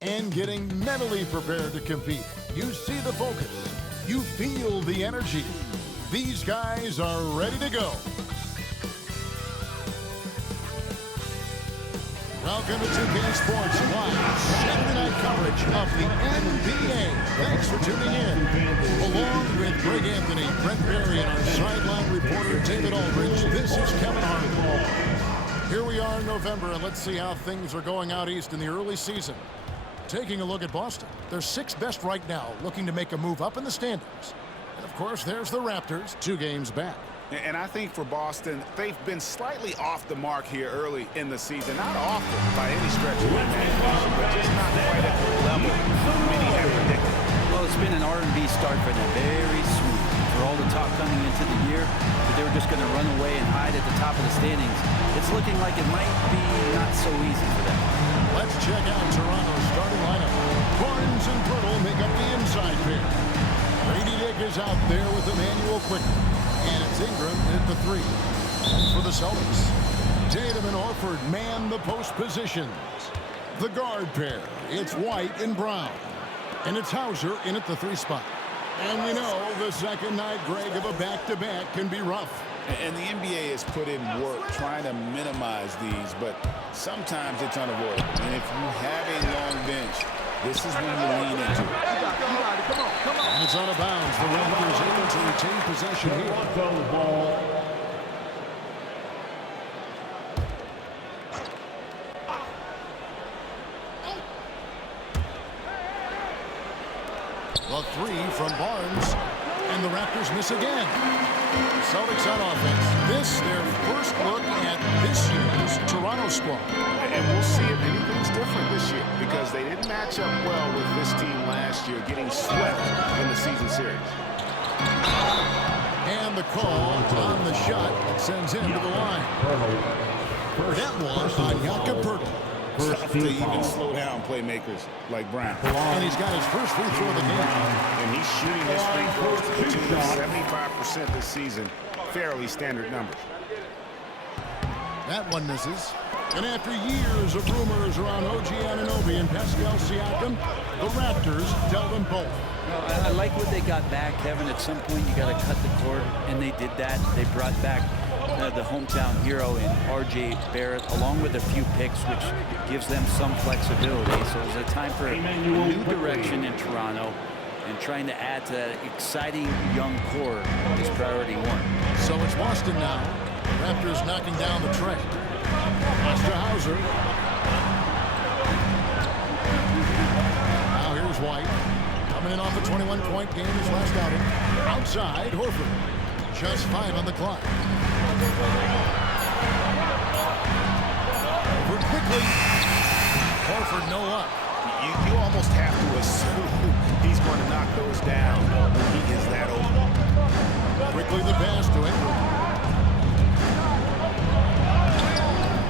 And getting mentally prepared to compete. You see the focus. You feel the energy. These guys are ready to go. Welcome to 2K Sports Live Saturday night coverage of the NBA. Thanks for tuning in. Along with Greg Anthony, Brent Barry, and our sideline reporter David Aldridge, this is Kevin Harlan. Here we are in November, and let's see how things are going out east in the early season. Taking a look at Boston, they're sixth best right now, looking to make a move up in the standings. And of course, there's the Raptors, 2 games back. And I think for Boston, they've been slightly off the mark here early in the season. Not often by any stretch of the imagination, but just not quite at the level many have predicted. Well, it's been an R&B start for them. Very smooth. For all the talk coming into the year, that they were just going to run away and hide at the top of the standings, it's looking like it might be not so easy for them. Let's check out Toronto's starting lineup. Barnes and Pirtle make up the inside pair. Grady Dick is out there with Emmanuel Quickly. And it's Ingram at the 3. For the Celtics, Tatum and Horford man the post positions. The guard pair, it's White and Brown. And it's Hauser in at the 3 spot. And we know the second night, Greg, of a back-to-back can be rough. And the NBA has put in work trying to minimize these, but sometimes it's unavoidable. And if you have a long bench, this is when you lean into it. And it's out of bounds. The Raptors able to retain possession here. The 3 from Barnes. And the Raptors miss again. Celtics on offense. This, their first look at this year's Toronto squad. And we'll see if anything's different this year because they didn't match up well with this team last year, getting swept in the season series. And the call on the shot that sends him to the line. That was on Jakob Poeltl. Tough to even slow down playmakers like Brown. And he's got his first free throw of the game. And he's shooting his free throws to the tune of 75% this season. Fairly standard numbers. That one misses. And after years of rumors around OG Anunoby and Pascal Siakam, the Raptors dealt them both. I like what they got back, Kevin. At some point, you got to cut the cord, and they did that. They brought back the hometown hero in R.J. Barrett, along with a few picks, which gives them some flexibility. So it was a time for a new direction in Toronto, and trying to add to that exciting young core is priority 1. So it's Boston now. Raptors knocking down the tray. Hauser. Now here's White. Coming in off a 21-point game his last outing. Outside, Horford. Just 5 on the clock. Over quickly. Horford no luck. You almost have to assume he's going to knock those down when he is that open. Quickly the pass to Ingram.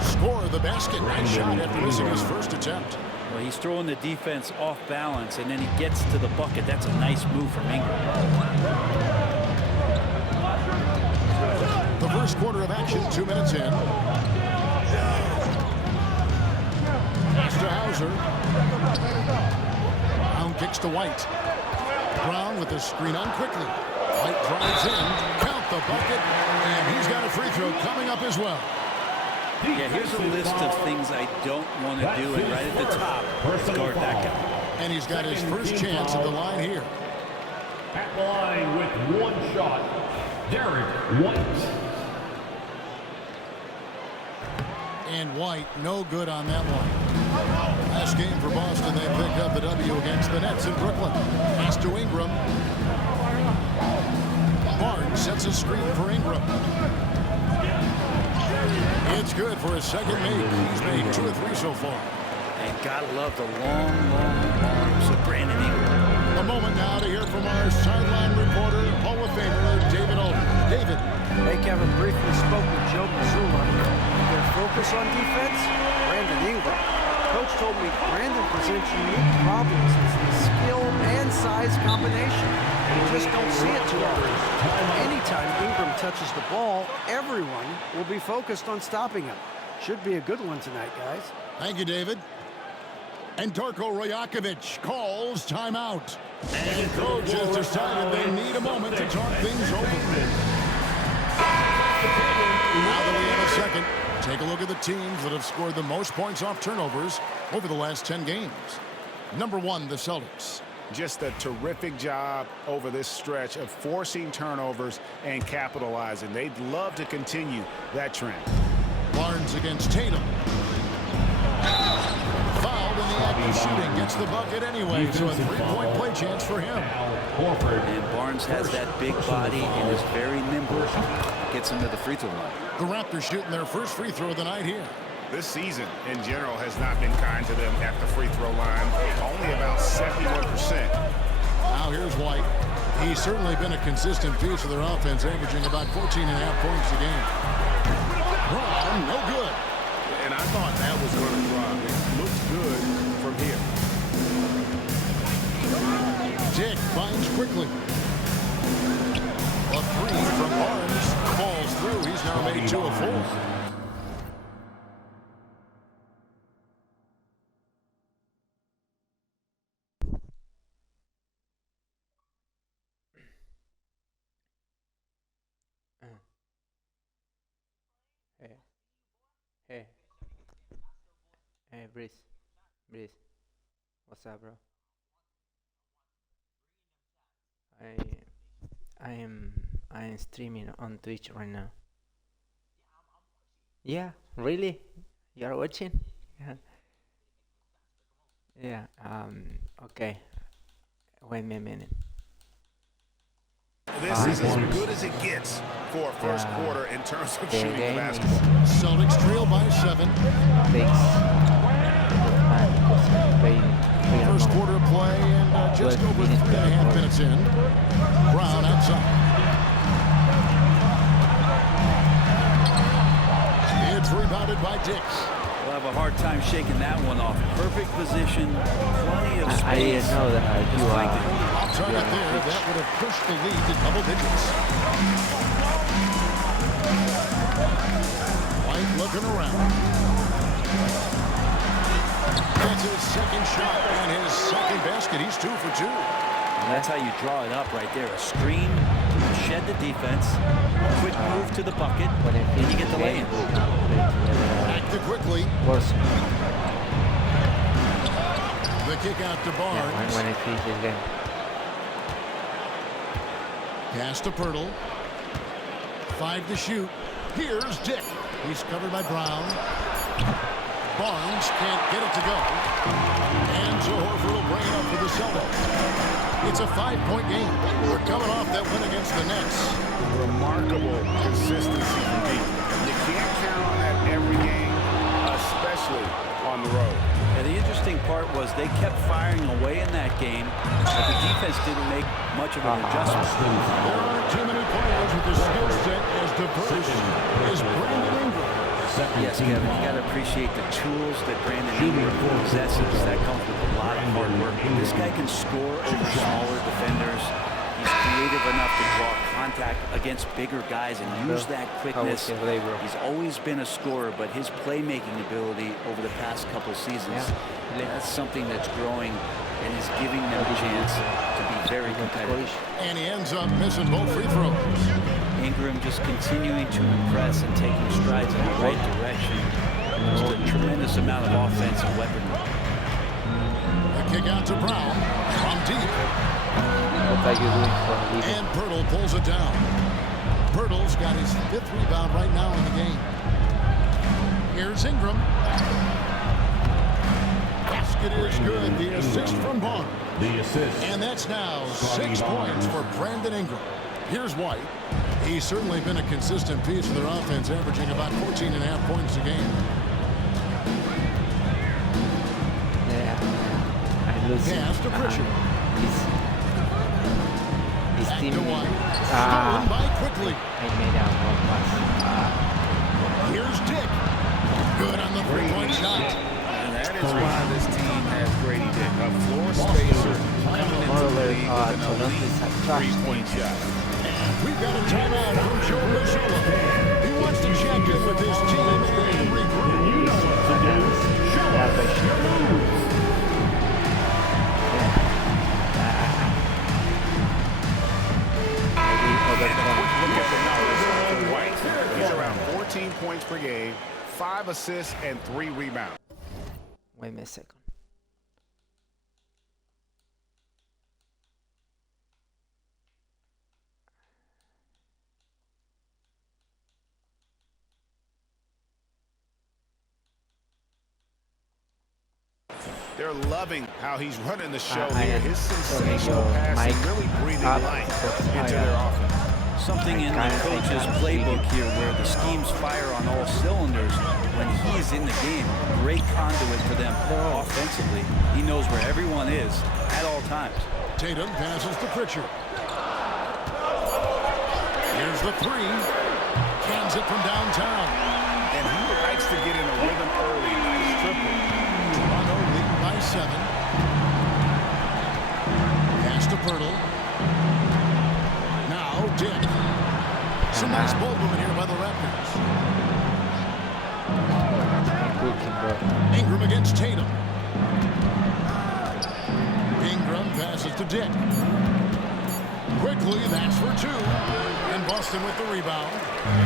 Score the basket. Nice shot after missing his first attempt. Well, he's throwing the defense off balance, and then he gets to the bucket. That's a nice move from Ingram. The first quarter of action, 2 minutes in. Pass to Hauser. Brown kicks to White. Brown with the screen on quickly. White drives in. Count the bucket. And he's got a free throw coming up as well. Yeah, here's a list of things I don't want to do, and right at the top, let's guard that guy. And he's got his first chance at the line here. At the line with 1 shot, Derek White. And White, no good on that one. Last game for Boston, they picked up the W against the Nets in Brooklyn. Pass to Ingram. Barnes sets a screen for Ingram. It's good for his second make. He's made 2 or 3 so far. And gotta love the long, long arms of Brandon Ingram. A moment now to hear from our sideline reporter, Hall of Famer David Aldridge. David. Hey, Kevin, briefly spoke with Joe Mazzulla. Their focus on defense, Brandon Ingram. Coach told me Brandon presents unique problems with the skill and size combination. You just don't see it too often. Anytime Ingram touches the ball, everyone will be focused on stopping him. Should be a good one tonight, guys. Thank you, David. And Darko Rajakovic calls timeout. And coach has decided they need a moment to talk things over. Now that we have a second, take a look at the teams that have scored the most points off turnovers over the last 10 games. Number 1, the Celtics. Just a terrific job over this stretch of forcing turnovers and capitalizing. They'd love to continue that trend. Barnes against Tatum. Fouled in the act of shooting. Gets the bucket anyway, so a three-point play chance for him. And Barnes has that big body and is very nimble. Gets him to the free throw line. The Raptors shooting their first free throw of the night here. This season, in general, has not been kind to them at the free throw line. Only about 71%. Now here's White. He's certainly been a consistent piece of their offense, averaging about 14.5 points a game. Brown, no good. And I thought that was going to drop. It looks good from here. Dick finds quickly. A three from Barnes falls through. He's now made 2 of 4. Hey, Breeze. What's up, bro? I am streaming on Twitch right now. Yeah, really? You are watching? Yeah. Okay. Wait me a minute. This is as good as it gets for a first quarter in terms of shooting the basketball. Celtics trail by 7. First quarter play and just over 3.5 minutes in. Brown outside. It's rebounded by Dick. We'll have a hard time shaking that one off. Perfect position, plenty of space. I didn't know that you are. Off target there, that would have pushed the lead to double digits. White looking around. That's his second shot and his second basket. He's 2 for 2. And that's how you draw it up right there. A screen, shed the defense, quick move to the bucket, and you get the lay-in. Back to quickly. The kick out to Barnes. When I finish this game. Pass to Pirtle. 5 to shoot. Here's Dick. He's covered by Brown. Barnes can't get it to go. And so Horford will bring it up for the Celtics. It's a 5-point game. We're coming off that win against the Nets. Remarkable consistency from deep. You can't count on that every game, especially on the road. And the interesting part was they kept firing away in that game, but the defense didn't make much of an adjustment. There aren't too many players with the skill set as diverse as Brandon Ingram. Yes, Kevin, you got to appreciate the tools that Brandon Ingram possesses. That comes with a lot of hard work. This guy can score over smaller defenders. He's creative enough to draw contact against bigger guys and use that quickness. He's always been a scorer, but his playmaking ability over the past couple seasons, that's something that's growing and is giving them a chance to be very competitive. And he ends up missing both free throws. Ingram just continuing to impress and taking strides in the right direction. Just a tremendous amount of offensive weaponry. The kick out to Brown from deep. What are you doing for a living? And Pirtle pulls it down. Pirtle's got his 5th rebound right now in the game. Here's Ingram. Basket is good. The assist from Barnes. The assist. And that's now 6 points for Brandon Ingram. Here's White. He's certainly been a consistent piece of their offense, averaging about 14.5 points a game. Yeah, I'm losing. Pass to Pritchard. His Back team. to White. Stolen by quickly. I made a wrong pass. Here's Dick. Good on the 3-point shot. And that is why this team has Grady Dick, a floor spacer coming into the league with an elite 3-point shot. We've got a timeout from Joe Mazzulla. He wants to check in with his team and regroup. You know what to do. Show us your moves. Look at the numbers for White. He's around 14 points per game, 5 assists, and 3 rebounds. Wait a second. They're loving how he's running the show I here. am His sorry, sensational passing Mike really breathing up, life but into I, their offense. Something in the I coach's can't playbook see. here where the schemes fire on all cylinders when he's in the game. Great conduit for them offensively. He knows where everyone is at all times. Tatum passes to Pritchard. Here's the three. Cans it from downtown. And he likes to get in a rhythm early. Nice triple. Toronto leading by 7. Pass to Pirtle. Now Dick. Some nice ball movement here by the Raptors. Cooking, bro. Ingram against Tatum. Ingram passes to Dick. Quickly, that's for 2. And Boston with the rebound.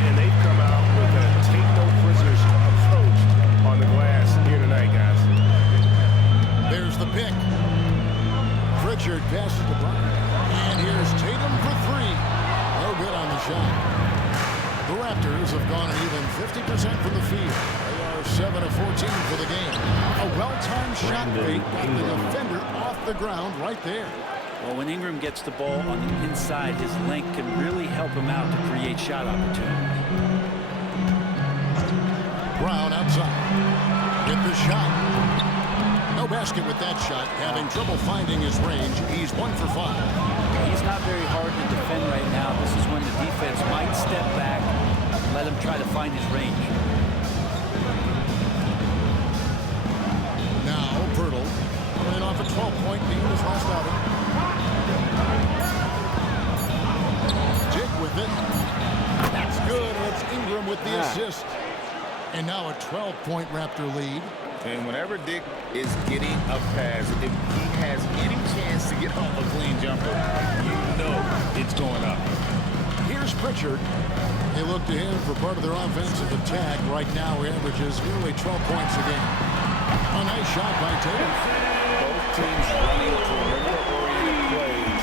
And they've come out with a take no prisoners approach on the glass here tonight, guys. There's the pick. Pritchard passes to Bryant. And here's Tatum for 3. No good on the shot. The Raptors have gone an even 50% from the field. They are 7 of 14 for the game. A well-timed shot fake got the defender off the ground right there. Well, when Ingram gets the ball on the inside, his length can really help him out to create shot opportunities. Brown outside. Get the shot. No basket with that shot. Having trouble finding his range. He's 1 for 5. He's not very hard to defend right now. This is when the defense might step back and let him try to find his range. Now Pirtle coming off a 12-point lead his last outing. Dick with it. That's good. And it's Ingram with the assist. And now a 12-point Raptor lead. And whenever Dick is getting a pass, if he has any chance to get off a clean jumper, you know it's going up. Here's Pritchard. They look to him for part of their offensive attack. Right now, he averages nearly 12 points a game. A nice shot by Tatum. Both teams running perimeter-oriented plays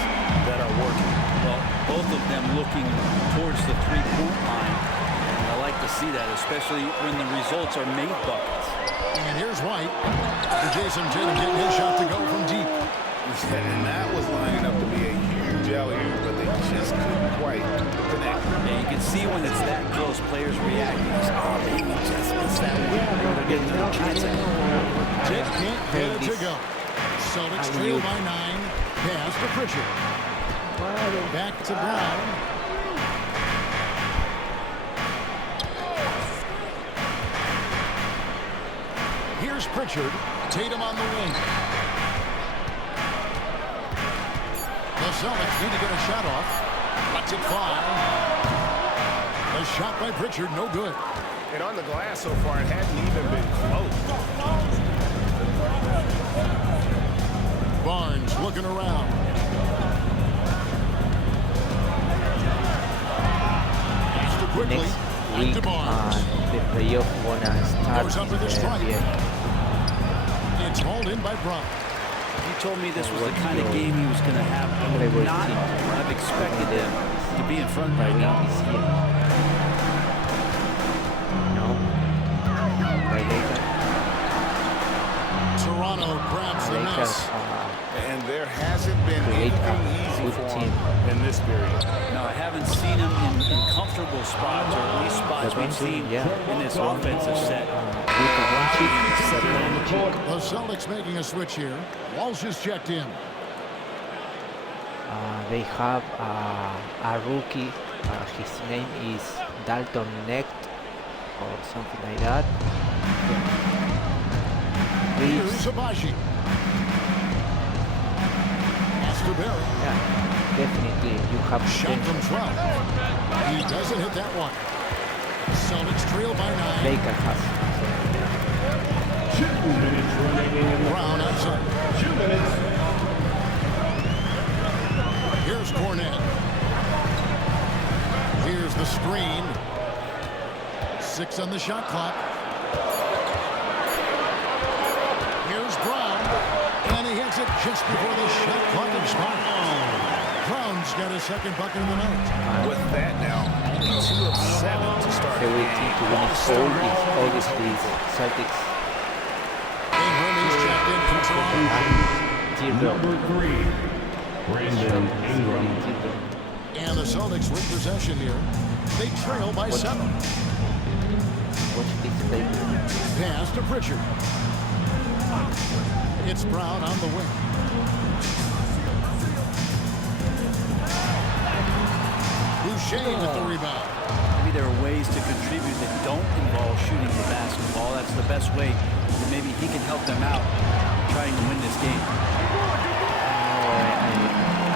that are working. Well, both of them looking towards the three-point line. And I like to see that, especially when the results are made buckets. And here's White. After Jason Tatum getting his shot to go from deep. And that was lining up to be a huge alley-oop, but they just couldn't quite connect. Yeah, you can see when it's that close, players react. Oh, maybe just missed that one. They're getting another chance at it. Dick can't get it to go. Celtics trail by 9. Pass to Pritchard. Back to Brown. Here's Pritchard. Tatum on the wing. The Celtics need to get a shot off. Lets it fly. A shot by Pritchard, no good. And on the glass so far, it hadn't even been close. Barnes looking around. Pass to quickly. Next Back week, to Barnes. the playoff gonna start Goes up in with the a strike. NBA. It's hauled in by Brown. He told me this was the kind of game he was going to have. I would Favorite not team. have expected them to be in front right now. This year. No. Right later. Toronto grabs the Lakers miss. And there hasn't been Create a anything easy good for team. him in this period. No, I haven't seen him in comfortable spots, or at least spots The we've seen in this offensive set. with the one chip, seven on the chip. The Celtics making a switch here. Walsh is checked in. They have a rookie. His name is Dalton Necht or something like that. Here's Reeves, Hibachi. Pass to Barrett. yeah, definitely you have Shot from potential. 12. He doesn't hit that one. Celtics trail by 9. Lakers has 2 minutes remaining. Brown outside. 2 minutes. Here's Cornette. Here's the screen. 6 on the shot clock. Here's Brown. And he hits it just before the shot clock expires. Brown's got his second bucket of the night. With that now, 2 of 7 to start the favorite team game. to win it all these Celtics. Ingram is checked in for Toronto. Teardrop. Number 3, Brandon Ingram. And the Celtics win possession here. They trail by 7. Watch this play. Pass to Pritchard. It's Brown on the wing. Boucher with the rebound. Maybe there are ways to contribute that don't involve shooting the basketball. That's the best way that maybe he can help them out trying to win this game.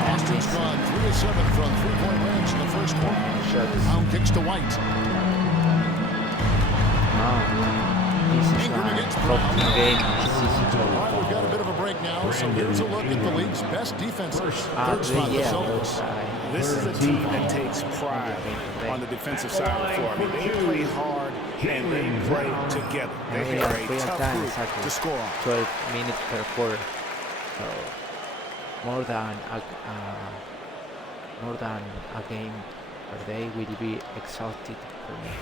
Boston's gone 3 of 7 from three-point range in the first quarter. Brown kicks to White. This is Ingram a against top Brown. game. All right, we've got a bit of a break now, so here's a look at the league's best defensive. Third spot, the Celtics. This is a team that takes pride on the defensive side of the floor. I mean, they play hard and they play together. They are a tough group to score on. 12 minutes per quarter. So more than a game per day will be exhausted for me.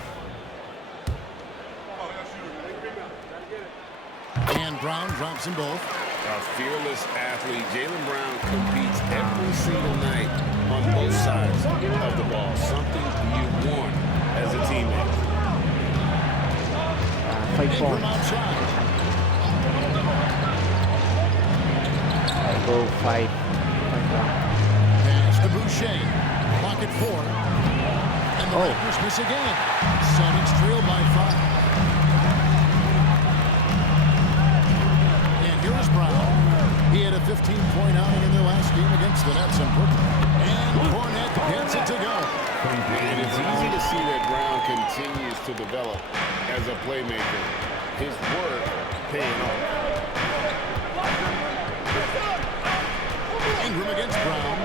And Brown drops them both. A fearless athlete, Jaylen Brown competes every single night on both sides of the ball. Something you want as a teammate. 5 Ingram points. outside. I go 5 round. Pass to Boucher. Clock at 4. And the Raptors miss again. Celtics trail by 5. Here's Brown. He had a 15-point outing in their last game against the Nets in Brooklyn. And Cornette gets it to go. And it's easy to see that Brown continues to develop as a playmaker. His work paying off. Ingram against Brown.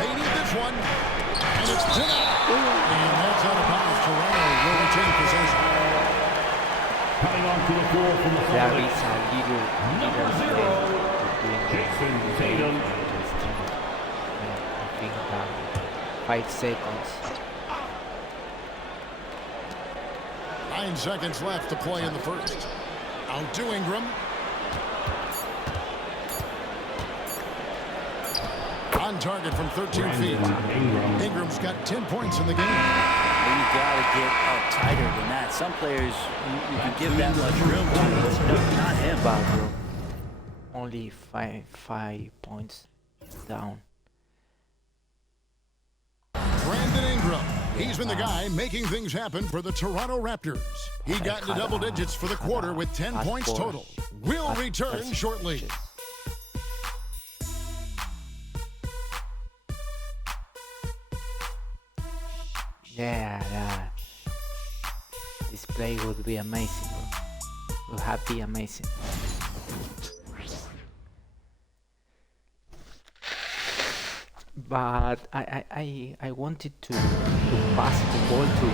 They need this one. And it's denied. And that's out of bounds. Toronto will retain possession. Coming onto the floor from the There Celtics. is a little Jason Tatum. I think 5 seconds. 9 seconds left to play in the first. Out to Ingram. On target from 13 feet. Ingram's got 10 points in the game. You got to get up tighter than that. Some players, you can give that much room to, but not him. Bad, bro. Only 5 points down. Brandon Ingram. He's been the guy making things happen for the Toronto Raptors. He got into double digits for the quarter with 10 points total. We'll return shortly. Yeah. This play would be amazing, bro. Would have been amazing. But I wanted to pass the ball to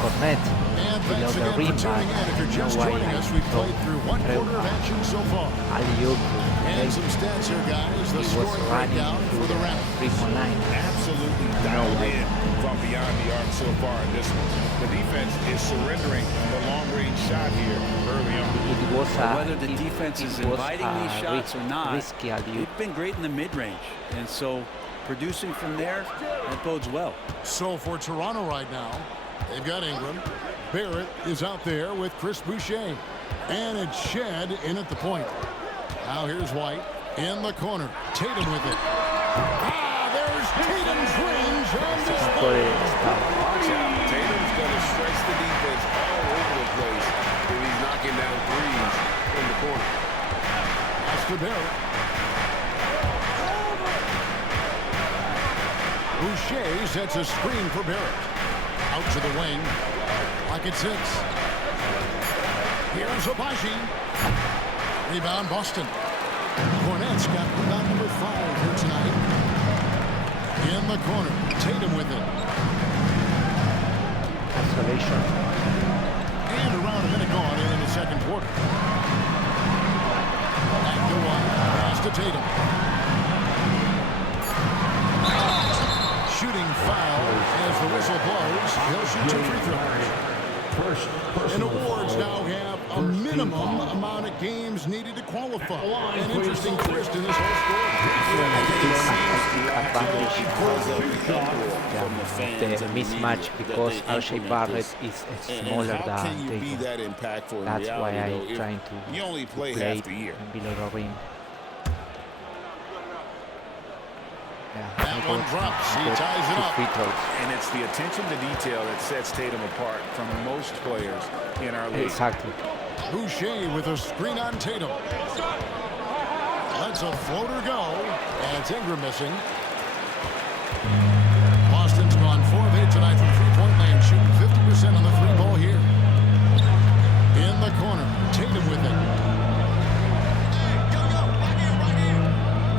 Cornette And below thanks the again rim, for tuning in. If you're just joining us, we've played through one quarter of action so far. alley-oop And to some stats here, guys. The he was scoring running breakdown to for the the Raptors. 3-point line. Absolutely dialed in from beyond the arc so far in this one. The defense is surrendering the long-range shot here early on. It was Whether the defense is inviting these shots or not, risky alley-oop. they've been great in the mid-range. And so producing from there, that bodes well. So for Toronto right now, they've got Ingram. Barrett is out there with Chris Boucher. And it's Shed in at the point. Now here's White in the corner. Tatum with it. There's Tatum's range on display. Watch out. Tatum's going to stretch the defense all over the place if he's knocking down threes in the corner. Pass to Barrett. Boucher sets a screen for Barrett. Out to the wing. Clock at 6. Here's Obaji. Rebound, Boston. Cornette's got rebound number 5 here tonight. In the corner, Tatum with it. Isolation. And around a minute gone in the second quarter. Back to one. Pass to Tatum. Shooting foul as the whistle blows. He'll shoot 2 free throws. And awards now have a minimum amount of games needed to qualify. An interesting twist in this whole story. The mismatch because RJ Barrett is smaller How can than you be Tatum. that impactful in That's why reality, I'm though, if trying to you only play play half the year? below the rim. Yeah, That one drops. He ties it up. free throws. And it's the attention to detail that sets Tatum apart from most players in our league. Exactly. Boucher with a screen on Tatum. Lets a floater go. And it's Ingram missing. Boston's gone 4 of 8 tonight from three-point land, shooting 50% on the three ball here. In the corner, Tatum with it.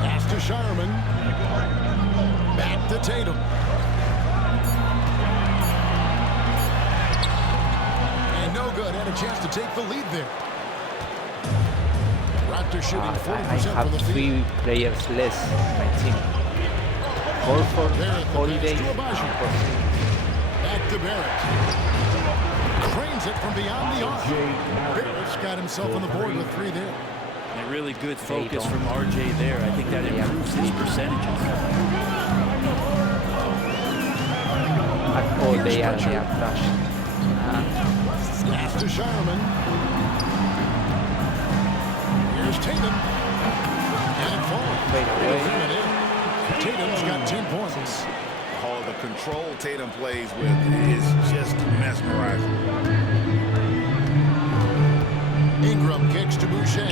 Pass to Shireman. Back to Tatum. And no good. Had a chance to take the lead there. Raptors shooting 40% I from have the field. 3 players less in my team. Horford, Holiday, and Porzingis. Back to Barrett. Cranes it from beyond the arc. Barrett's got himself on the board with 3 there. A really good focus from RJ there. I think that improves his percentages. At all they are crushed. Pass to Shireman. Here's Tatum. And forward. Fade away. Tatum's got 10 points. Oh, the control Tatum plays with is just mesmerizing. Ingram kicks to Boucher.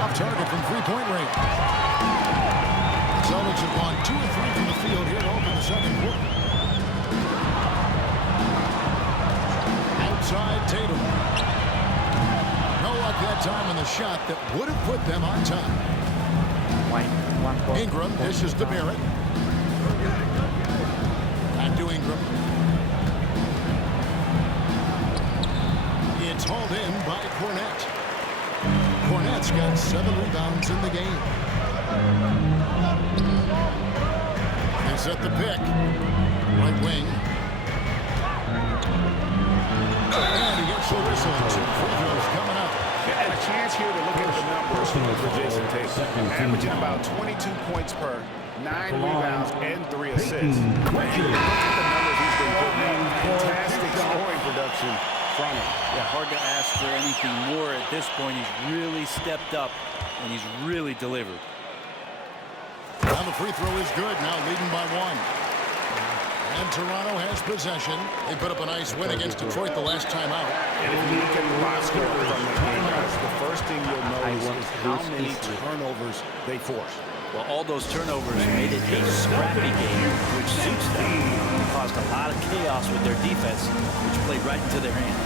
Off target from three-point range. Celtics have gone 2 of 3 from the field here to open the second quarter. Outside Tatum. No luck that time on the shot that would have put them on top. One point. Ingram dishes to Barrett. Back to Ingram. It's hauled in by Cornette. Cornette's got 7 rebounds in the game. They set the pick. Right wing. And he gets the whistle. 2 free throws coming up. And a chance here to look at the numbers for Jason Tatum. Averaging about 22 points per, 9 rebounds, and 3 assists. And look at the numbers he's been putting up. Fantastic scoring production from him. Yeah, hard to ask for anything more at this point. He's really stepped up, and he's really delivered. Now the free throw is good. Now leading by 1. And Toronto has possession. They put up a nice win against Detroit the last time out. And if you look at the box score from the game, guys, the first thing you'll notice is how many turnovers they force. Well, all those turnovers made it a scrappy game, which suits them. It caused a lot of chaos with their defense, which played right into their hands.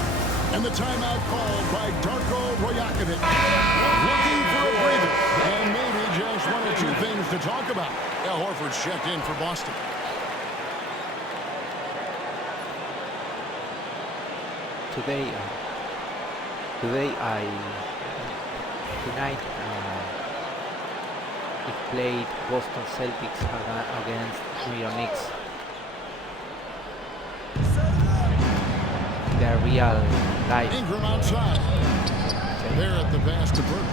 And the timeout called by Darko Rajakovic. Looking for a breather. And maybe just 1 or 2 things to talk about. Al Horford's checked in for Boston. Tonight he played Boston Celtics against New York Knicks. The real life. Ingram outside. Barrett the pass to Burton.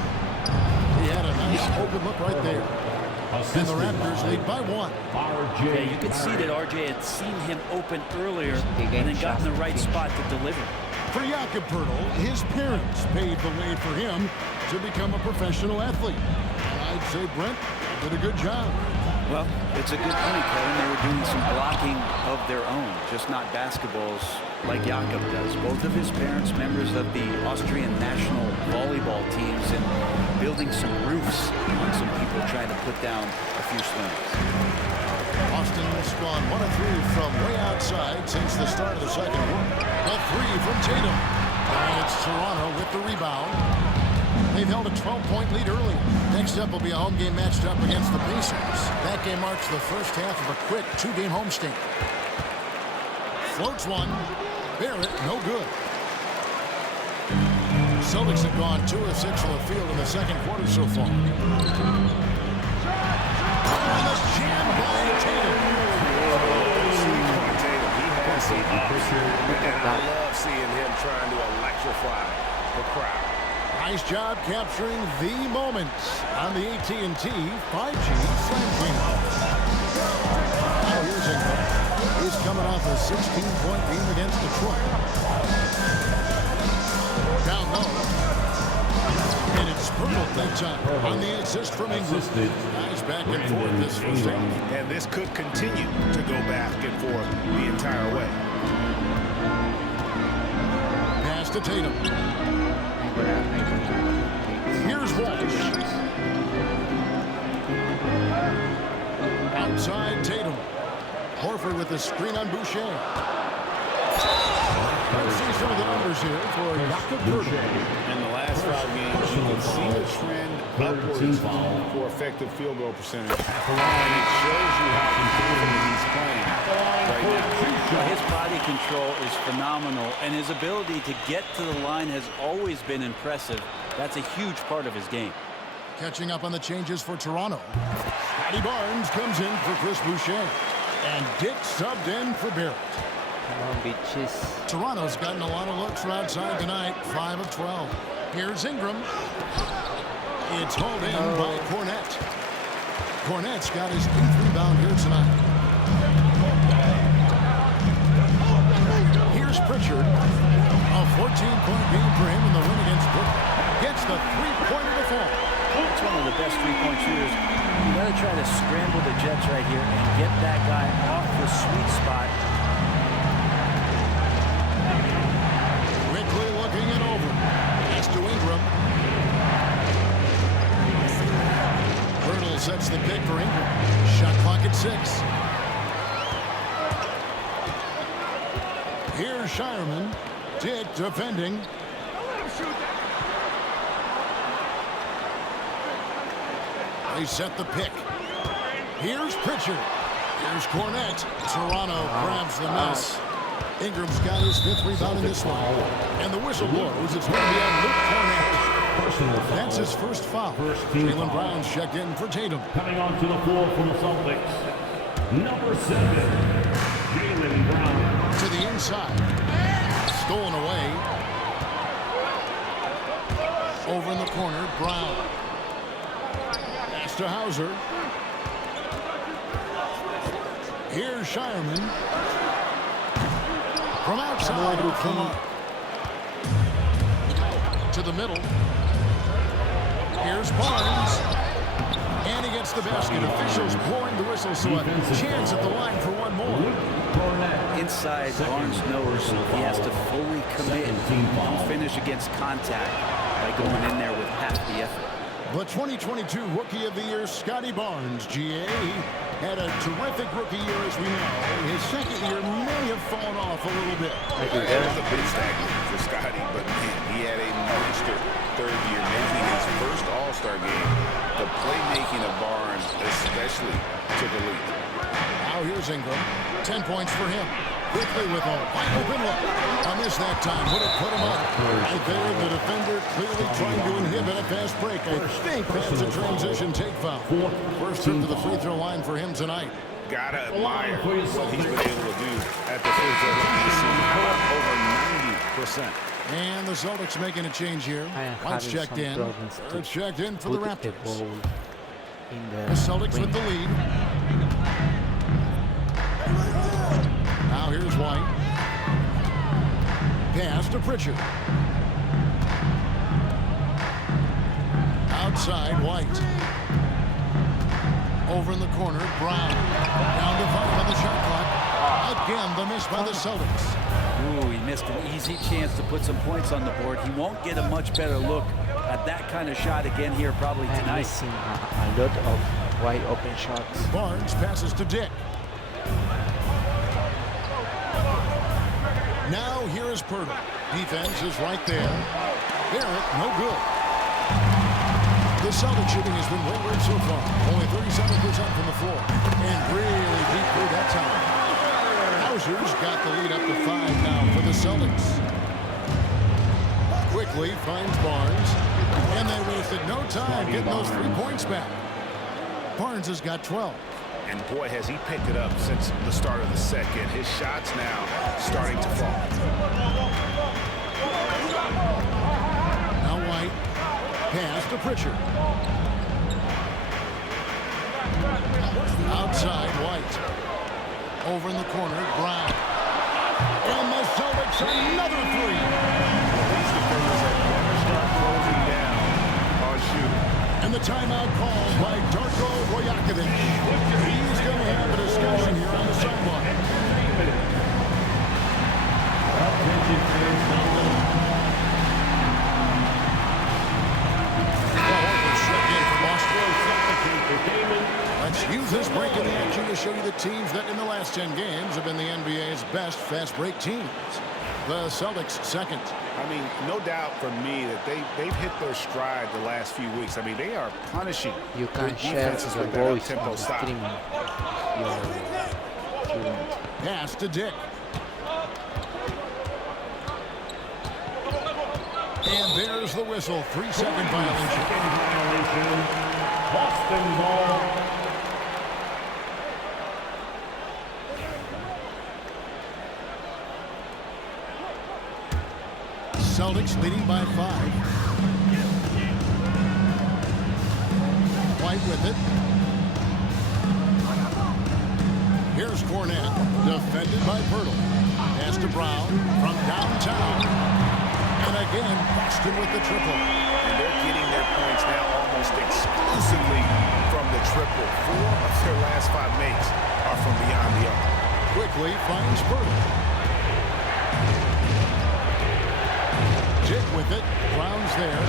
He had a nice open look right there. And the Raptors lead by 1. Yeah, you could see that RJ had seen him open earlier and then got in the right spot to deliver. For Jakob Poeltl, his parents paved the way for him to become a professional athlete. I'd say Brent did a good job. Well, it's a good point, Kevin. They were doing some blocking of their own, just not basketballs like Jakob does. Both of his parents, members of the Austrian national volleyball teams, and building some roofs on some people trying to put down a few slings. Boston's gone 1 of 3 from way outside since the start of the second quarter. A 3 from Tatum. And it's Toronto with the rebound. They've held a 12-point lead early. Next up will be a home game matched up against the Pacers. That game marks the first half of a quick 2-game homestand. Floats one. Barrett, no good. Celtics have gone 2 of 6 from the field in the second quarter so far. And the jam by Tatum. And I love seeing him trying to electrify the crowd. Nice job capturing the moment on the AT&T 5G Slam King. Now here's Ingram. He's coming off a 16-point game against Detroit. Down low. And it's Pirtle that time on the assist from Ingram. Nice back and forth this first half. And this could continue to go back and forth the entire way. Pass to Tatum. Here's Walsh. Outside Tatum. Horford with the screen on Boucher. Let's see some of the numbers here for Jakob Poeltl. In the last 5 games, you can see the trend upwards for effective field goal percentage. And it shows you how confident he's playing right now. His body control is phenomenal, and his ability to get to the line has always been impressive. That's a huge part of his game. Catching up on the changes for Toronto. Scotty Barnes comes in for Chris Boucher. And Dick subbed in for Barrett. Come on, bitches. Toronto's gotten a lot of looks from outside tonight. 5 of 12. Here's Ingram. It's hauled in by Cornette. Cornette's got his 8th rebound here tonight. Here's Pritchard. A 14-point game for him in the win against Brooklyn. Gets the 3-pointer to fall. It's one of the best 3-point shooters. You got to try to scramble the Jets right here and get that guy off the sweet spot. Quickly looking it over. Pass to Ingram. Pirtle sets the pick for Ingram. Shot clock at 6. Here's Shireman. Dick defending. They set the pick. Here's Pritchard. Here's Cornette. Toronto grabs the miss. Ingram's got his 5th rebound in this one. And the whistle blows. It's going to be on Luke Cornette. That's his first foul. Jaylen Brown's checked in for Tatum. Coming onto the floor for the Celtics, number 7, Jaylen Brown. To the inside. Stolen away. Over in the corner, Brown. Pass to Hauser. Here's Shireman. From outside, Lamar. To the middle. Here's Barnes. And he gets the basket. Officials blowing the whistle, so a chance at the line for one more. Inside, Barnes knows he has to fully commit and finish against contact by going in there with half the effort. The 2022 Rookie of the Year, Scotty Barnes, GA, had a terrific rookie year, as we know. His second year may have fallen off a little bit. It was a bit stagnant for Scotty, but man, he had a monster third year, making his first All-Star game. The playmaking of Barnes especially took a leap. Now here's Ingram. 10 points for him. Quickly with a wide open look. I missed that time. Would have put him up. Right there, the defender clearly trying to inhibit a fast break. I think that's a transition take foul. First trip to the free throw line for him tonight. Gotta admire what he's been able to do at the free throw line this season. Over 90%. And the Celtics making a change here. Once checked in. It's checked in for the Raptors. The Celtics with the lead. Now here's White. Pass to Pritchard. Outside, White. Over in the corner, Brown. Down to 5 on the shot clock. Again, the miss by the Celtics. Ooh, he missed an easy chance to put some points on the board. He won't get a much better look at that kind of shot again here probably tonight. Missing a lot of wide open shots. Barnes passes to Dick. Now here is Pirtle. Defense is right there. Barrett, no good. The Celtics shooting has been wayward so far. Only 37% from the floor. And really deep through that time. Hauser's got the lead up to 5 now for the Celtics. Quickly finds Barnes. And they wasted no time getting those 3 points back. Barnes has got 12. And boy, has he picked it up since the start of the second. His shots now starting to fall. Now White. Pass to Pritchard. Outside, White. Over in the corner, Brown. And the Celtics another 3. These defenders have never start closing down on shooting. And the timeout called by Darko Rajakovic. He's going to have a discussion here on the sideline. Let's use this break in the action to show you the teams that in the last 10 games have been the NBA's best fast break teams. The Celtics second. I mean, no doubt for me that they've hit their stride the last few weeks. I mean, they are punishing You can good share defenses your with their voice up-tempo on the style. stream. If you want. Pass to Dick. And there's the whistle. 3-second violation. Boston ball. Celtics leading by 5. White with it. Here's Cornette, defended by Pirtle. Pass to Brown from downtown. And again, Boston with the triple. And they're getting their points now almost exclusively from the triple. 4 of their last 5 makes are from beyond the arc. Quickly finds Pirtle. Dick with it. Brown's there.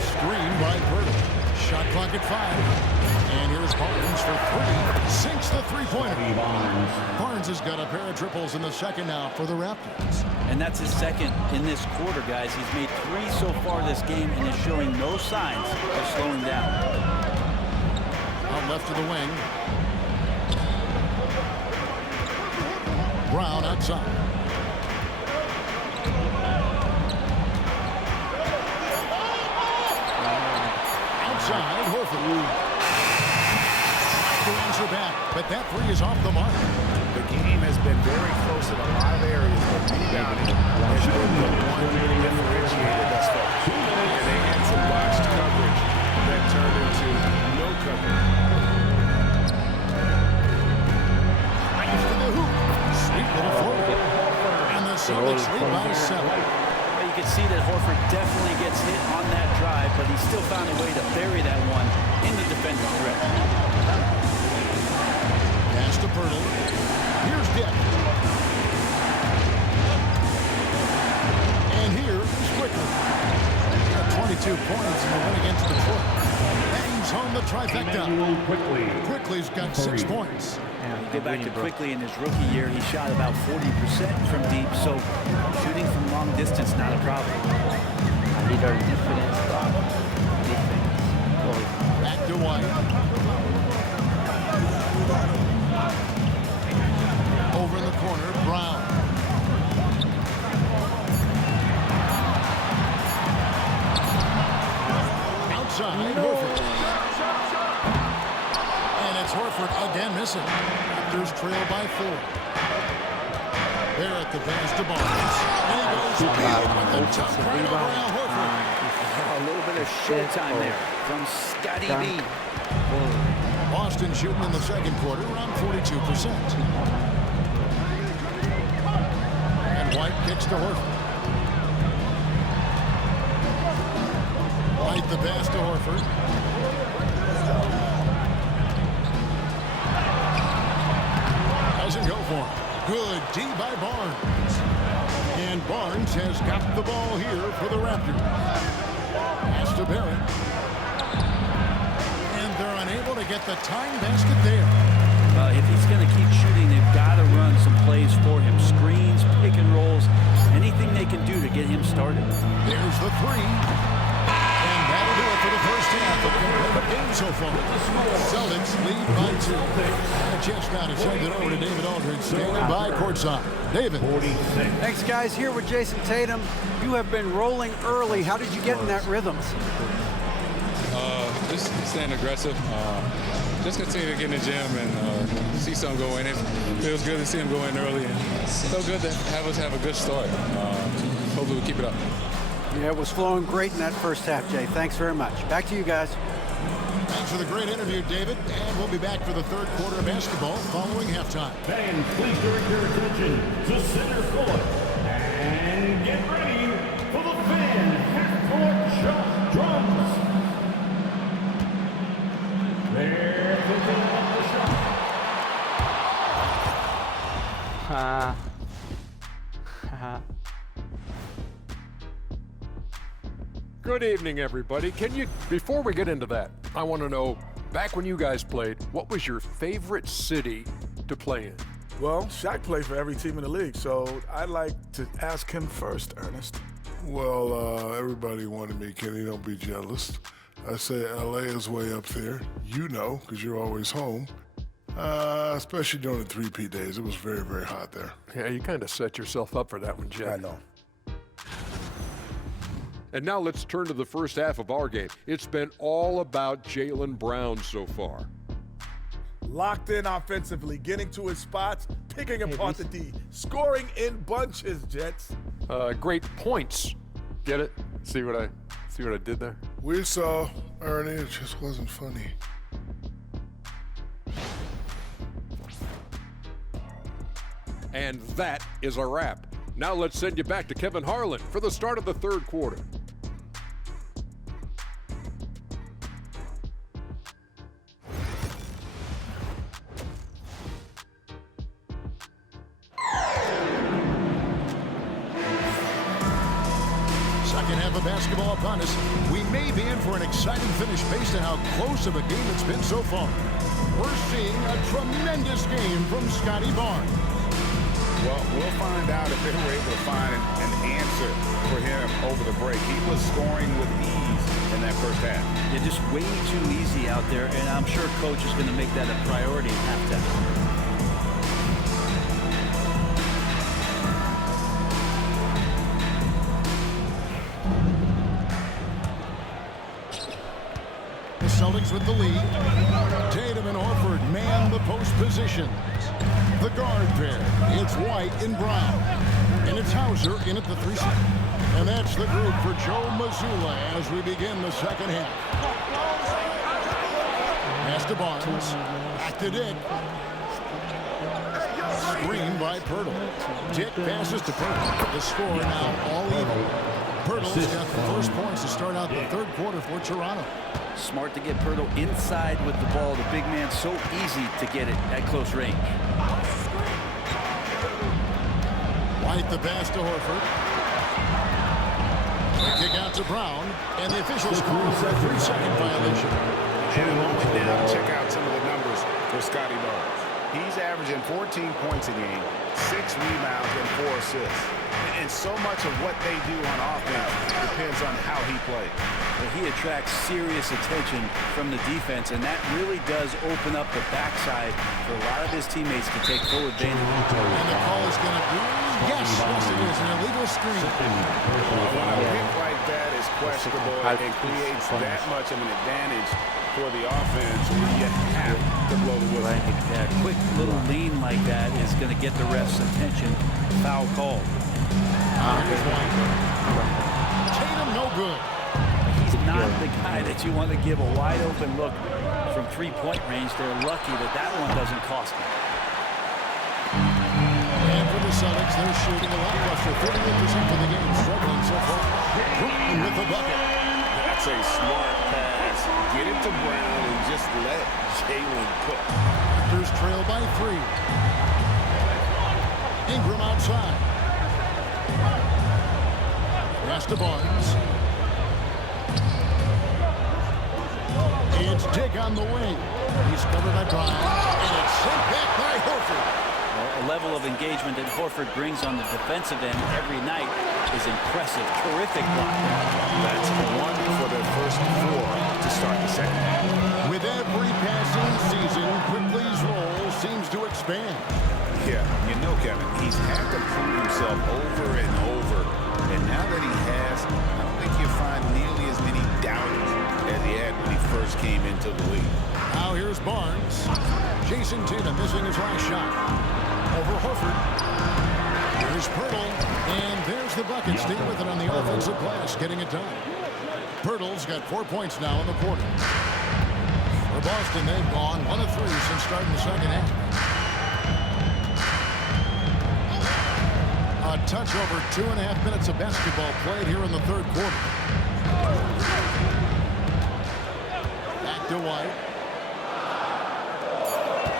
Screen by Pirtle. Shot clock at 5. And here's Barnes for 3. Sinks the three-pointer. Barnes has got a pair of triples in the second now for the Raptors. And that's his second in this quarter, guys. He's made 3 so far this game and is showing no signs of slowing down. Out left to the wing. Brown outside. Outside, Horford. To answer back, but that 3 is off the mark. The game has been very close in a lot of areas, but rebounding has been the one differentiator thus far. And they had some botched coverage that turned into no coverage. Right to the hoop. Sweet little floater. And the Celtics lead by 7. Well, you can see that Horford definitely gets hit on that drive, but he still found a way to bury that one in the defensive grip. Pass to Pirtle. Here's Dick. And here is Quickly. He got 22 points in the win against Detroit. Bangs home the trifecta. Quickly's got 6 points. You go back to Quickly in his rookie year, he shot about 40% from deep, so shooting from long distance, not a problem. A little difference, but difference. Back to White. Over in the corner, Brown. Outside, Horford. And it's Horford again missing. Raptors trail by 4. Barrett the pass to Barnes. And he goes deep with the tough right over Al Horford. A little bit of showtime there from Scotty B. Boston shooting in the second quarter around 42%. And White kicks to Horford. White the pass to Horford. Doesn't go for him. Good D by Barnes. And Barnes has got the ball here for the Raptors. Pass to Barrett. able to get the tying basket there. If he's going to keep shooting, they've got to run some plays for him. Screens, pick and rolls, anything they can do to get him started. There's the three. And that'll do it for the first half of the game so far. Celtics lead by 2. A chance now to send it over to David Aldridge, standing by courtside. David. Thanks, guys. Here with Jason Tatum. You have been rolling early. How did you get in that rhythm? Just staying aggressive. Just continue to get in the gym and see something go in. It feels good to see him go in early. And so good to have us have a good start. Hopefully we'll keep it up. Yeah, it was flowing great in that first half, Jay. Thanks very much. Back to you guys. Thanks for the great interview, David. And we'll be back for the third quarter of basketball following halftime. Fans, please direct your attention to center court. And get ready for the fan half-court shot drums. They're picking up the shot. Good evening, everybody. Before we get into that, I want to know, back when you guys played, what was your favorite city to play in? Well, Shaq played for every team in the league, so I'd like to ask him first, Ernest. Well, everybody wanted me, Kenny. Don't be jealous. I say LA is way up there. You know, because you're always home. Especially during the 3P days. It was very, very hot there. Yeah, you kind of set yourself up for that one, Jeff. I know. And now let's turn to the first half of our game. It's been all about Jaylen Brown so far. Locked in offensively, getting to his spots, picking apart the D, scoring in bunches, Jets. Great points. Get it? See what I did there? We saw, Ernie, it just wasn't funny. And that is a wrap. Now let's send you back to Kevin Harlan for the start of the third quarter. Second half of basketball upon us. We may be in for an exciting finish based on how close of a game it's been so far. We're seeing a tremendous game from Scotty Barnes. Well, we'll find out if they were able to find an answer for him over the break. He was scoring with ease in that first half. Yeah, just way too easy out there, and I'm sure Coach is going to make that a priority at halftime. The Celtics with the lead. Tatum and Horford man the post positions. The guard pair, it's White and Brown. And it's Hauser in at the 3 spot. And that's the group for Joe Mazzulla as we begin the second half. Pass to Barnes. Back to Dick. Screen by Pirtle. Dick passes to Pirtle. The score now all even. Pirtle's got the first points to start out the third quarter for Toronto. Smart to get Pirtle inside with the ball. The big man's so easy to get it at close range. White the pass to Horford. The kick out to Brown. And the officials call for a 3-second violation. And a moment now to check out some of the numbers for Scotty Barnes. He's averaging 14 points a game, 6 rebounds, and 4 assists. And so much of what they do on offense depends on how he plays. Well, he attracts serious attention from the defense, and that really does open up the backside for a lot of his teammates to take full advantage. And the call is going to be, yes, it is an illegal screen. When a pick like that is questionable and creates that much of an advantage for the offense, you have to blow the whistle. Yeah, a quick little lean like that is going to get the ref's attention. Foul call. Tatum no good. He's not the guy that you want to give a wide open look from 3-point range. They're lucky that that one doesn't cost them. And for the Celtics, they're shooting a lot less for 38% for the game, struggling so far. Brooklyn with the bucket. That's a smart pass. Get it to Brown and just let Jaylen cook. Raptors trail by 3. Ingram outside. Pass to Barnes. It's Dick on the wing. He's covered by Brown, and it's sent back by Horford. Well, a level of engagement that Horford brings on the defensive end every night is impressive. Terrific block. That's one for their first 4 to start the second half. With every passing season, Quickly's role seems to expand. Yeah, you know, Kevin, he's had to prove himself over and over. And now that he has, I don't think you'll find nearly as many doubters as he had when he first came into the league. Now here's Barnes. Jason Tatum missing his last shot. Over Horford. Here's Pirtle. And there's the bucket. Stay with it on the offensive glass, getting it done. Pirtle's got 4 points now in the quarter. For Boston, they've gone 1 of 3 since starting the second half. A touch over 2.5 minutes of basketball played here in the third quarter. Back to White.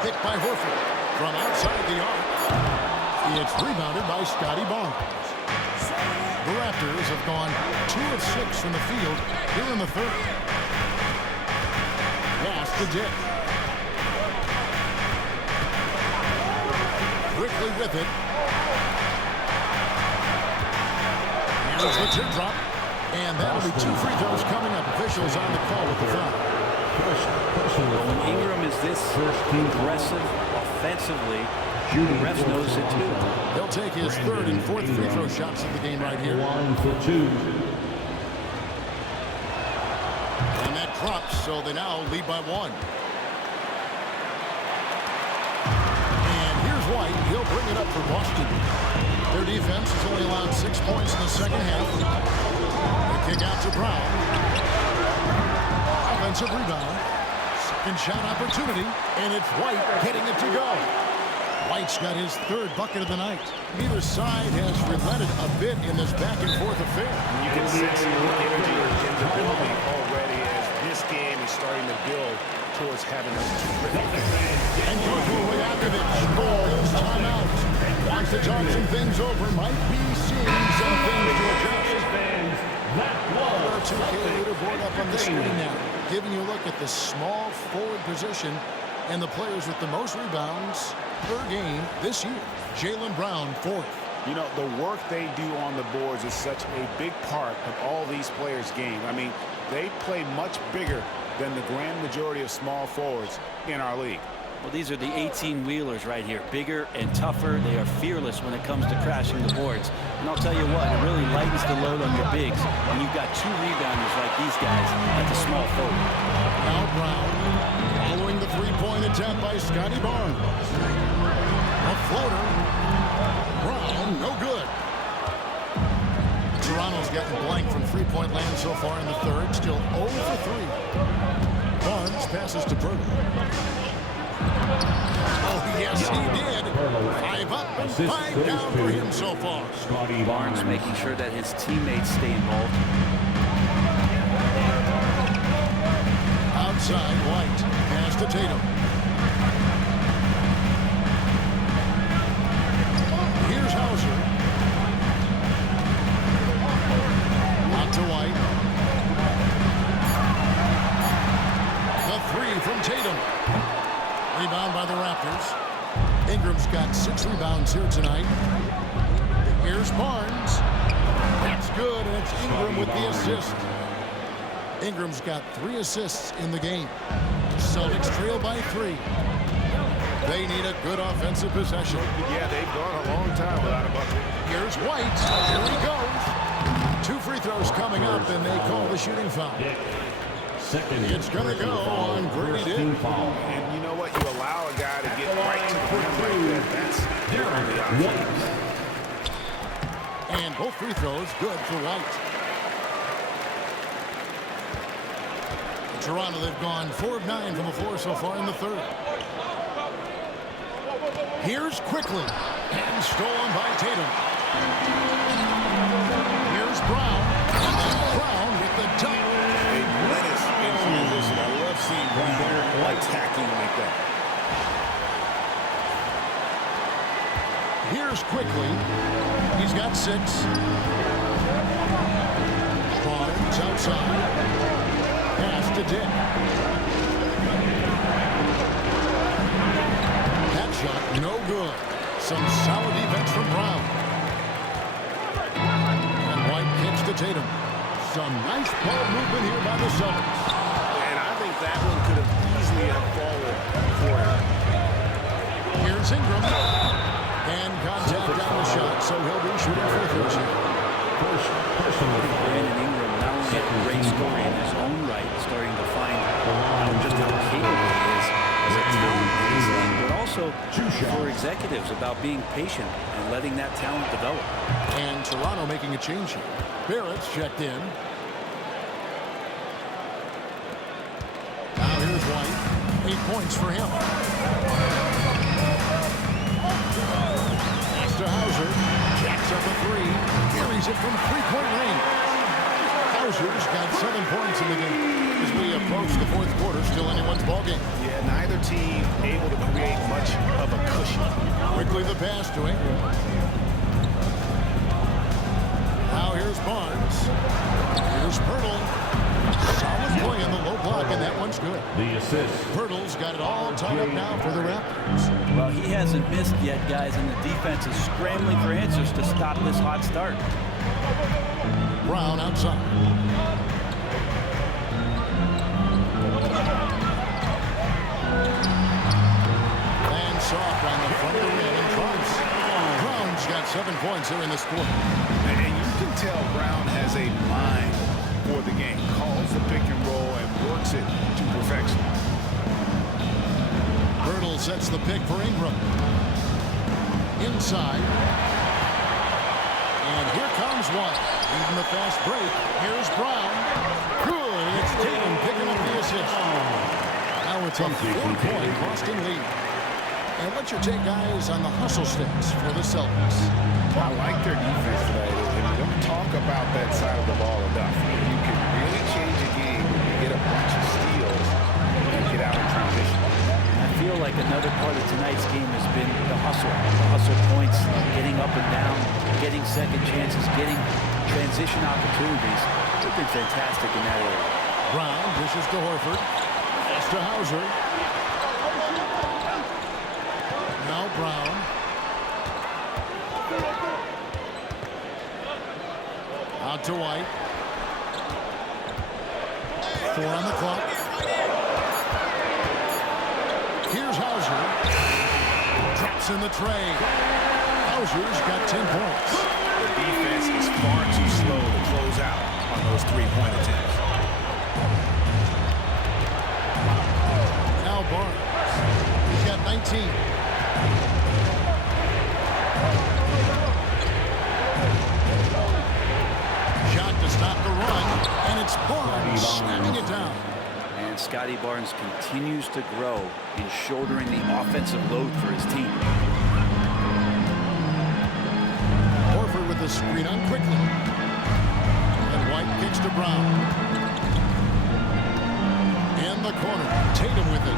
Picked by Horford from outside the arc. It's rebounded by Scotty Barnes. The Raptors have gone 2 of 6 from the field here in the third. Pass to Dick. Quickly with it. Here's the teardrop. And that'll be 2 free throws coming up. Officials on the call with the foul. When Ingram is this aggressive offensively, the ref knows it too. He'll take his 3rd and 4th free throw shots of the game right here. 1 for 2. And that drops, so they now lead by 1. And here's White. He'll bring it up for Boston. Their defense has only allowed 6 points in the second half. They kick out to Brown. Offensive rebound. Second shot opportunity. And it's White getting it to go. White's got his 3rd bucket of the night. Neither side has relented a bit in this back-and-forth affair. You can sense the energy in the building already as this game is starting to build towards having a terrific game. And Kovacevic scores timeout. Wants to talk some things over. Might be seeing some things to adjust. Our 2K leaderboard up on the screen now, giving you a look at the small forward position and the players with the most rebounds per game this year. Jaylen Brown, 4th. You know, the work they do on the boards is such a big part of all these players' game. I mean, they play much bigger than the grand majority of small forwards in our league. Well, these are the 18-wheelers right here. Bigger and tougher. They are fearless when it comes to crashing the boards. And I'll tell you what, it really lightens the load on your bigs when you've got 2 rebounders like these guys at the small forward. Now Brown following the 3-point attempt by Scotty Barnes. A floater. Brown, no good. Toronto's gotten blank from 3-point land so far in the third. Still 0 for 3. Barnes passes to Pirtle. Oh, yes, he did. 5 up and 5 down for him so far. Barnes making sure that his teammates stay involved. Outside, White. Pass to Tatum. Here's Hauser. Out to White. The 3 from Tatum. Rebound by the Raptors. Ingram's got 6 rebounds here tonight. Here's Barnes. That's good, and it's Ingram with the assist. Ingram's got 3 assists in the game. Celtics trail by 3. They need a good offensive possession. Yeah, they've gone a long time without a bucket. Here's White. Here he goes. 2 free throws coming up, and they call the shooting foul. It's going to go on Grady Dick. And you know what? You allow a guy to get right to the rim like that. That's your only option. And both free throws good for White. Toronto, they've gone 4 of 9 from the floor so far in the third. Here's Quickly. And stolen by Tatum. Here's Brown. And then Brown with the dunk. A menace in transition. I love seeing Brown attacking like that. Here's Quickly. He's got 6. Barnes outside. Pass to Dick. That shot, no good. Some solid defense from Brown. And White kicks to Tatum. Some nice ball movement here by the Celtics. And I think that one could have easily have fallen for him. Here's Ingram. And contact on the shot, so he'll be shooting free throws here. Brandon Ingram not only a great scorer in his own right, starting to find just how capable he is as a talent in this league, but also for executives about being patient and letting that talent develop. And Toronto making a change here. Barrett's checked in. Now here's White. 8 points for him. Pass to Hauser. Jacks up a three. Carries it from three-point range. Hauser's got 7 points in the game. As we approach the fourth quarter, still anyone's ballgame. Yeah, neither team able to create much of a cushion. Quickly the pass to Ingram. Now here's Barnes. Here's Pirtle. Solid play in the low block, and that one's good. The assist. Pirtle's got it all tied up now for the Raptors. Well, he hasn't missed yet, guys, and the defense is scrambling for answers to stop this hot start. Brown outside. And soft on the front of the rim in front. Brown's got 7 points here in this quarter. And you can tell Brown has a mind for the game. Calls the pick and roll and works it to perfection. Pirtle sets the pick for Ingram. Inside. And here comes White. Even the fast break. Here's Brown. Good. And it's Tatum picking up the assist. Now it's a 4-point Boston lead. And what's your take, guys, on the hustle stats for the Celtics? I like their defense today. We don't talk about that side of the ball enough. You can really change a game, get a bunch of steals, and get out in transition. I feel like another part of tonight's game has been the hustle points, getting up and down, getting second chances, getting transition opportunities. They've been fantastic in that area. Brown dishes to Horford. Pass to Hauser. Now Brown. Out to White. 4 on the clock. Here's Hauser. Drops in the tray. Hauser's got 10 points. The defense is far too slow to close out on those three-point attempts. Now Barnes. He's got 19. Shot to stop the run, and it's Barnes snapping it down. And Scotty Barnes continues to grow in shouldering the offensive load for his team. Horford with the screen on quickly. And White kicks to Brown. In the corner, Tatum with it.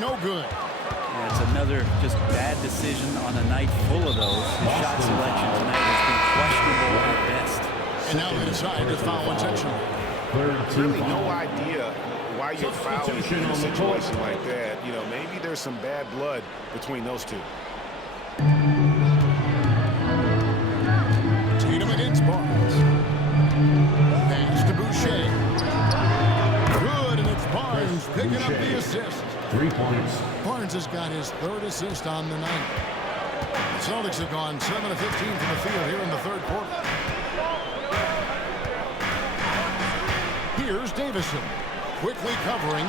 No good. Yeah, it's another just bad decision on a night full of those. The shot selection tonight has been questionable at best. And now they decide to foul intentionally. Really no idea why you're fouling in a situation like that. You know, maybe there's some bad blood between those two. Tatum against Barnes. Pass to Boucher. Good, and it's Barnes picking up the assist. 3 points. Barnes has got his 3rd assist on the night. The Celtics have gone 7 of 15 from the field here in the 3rd quarter. Here's Davison. Quickly covering.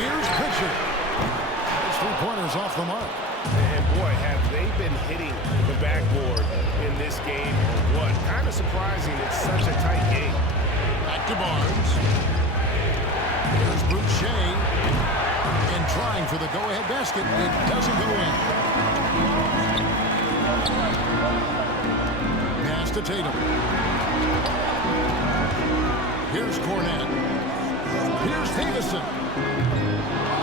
Here's Pritchard. His 3-pointers off the mark. And boy, have they been hitting the backboard in this game or what? Kind of surprising it's such a tight game. Back to Barnes. Here's Boucher. And trying for the go-ahead basket. It doesn't go in. Pass to Tatum. Here's Cornette. Here's Davison.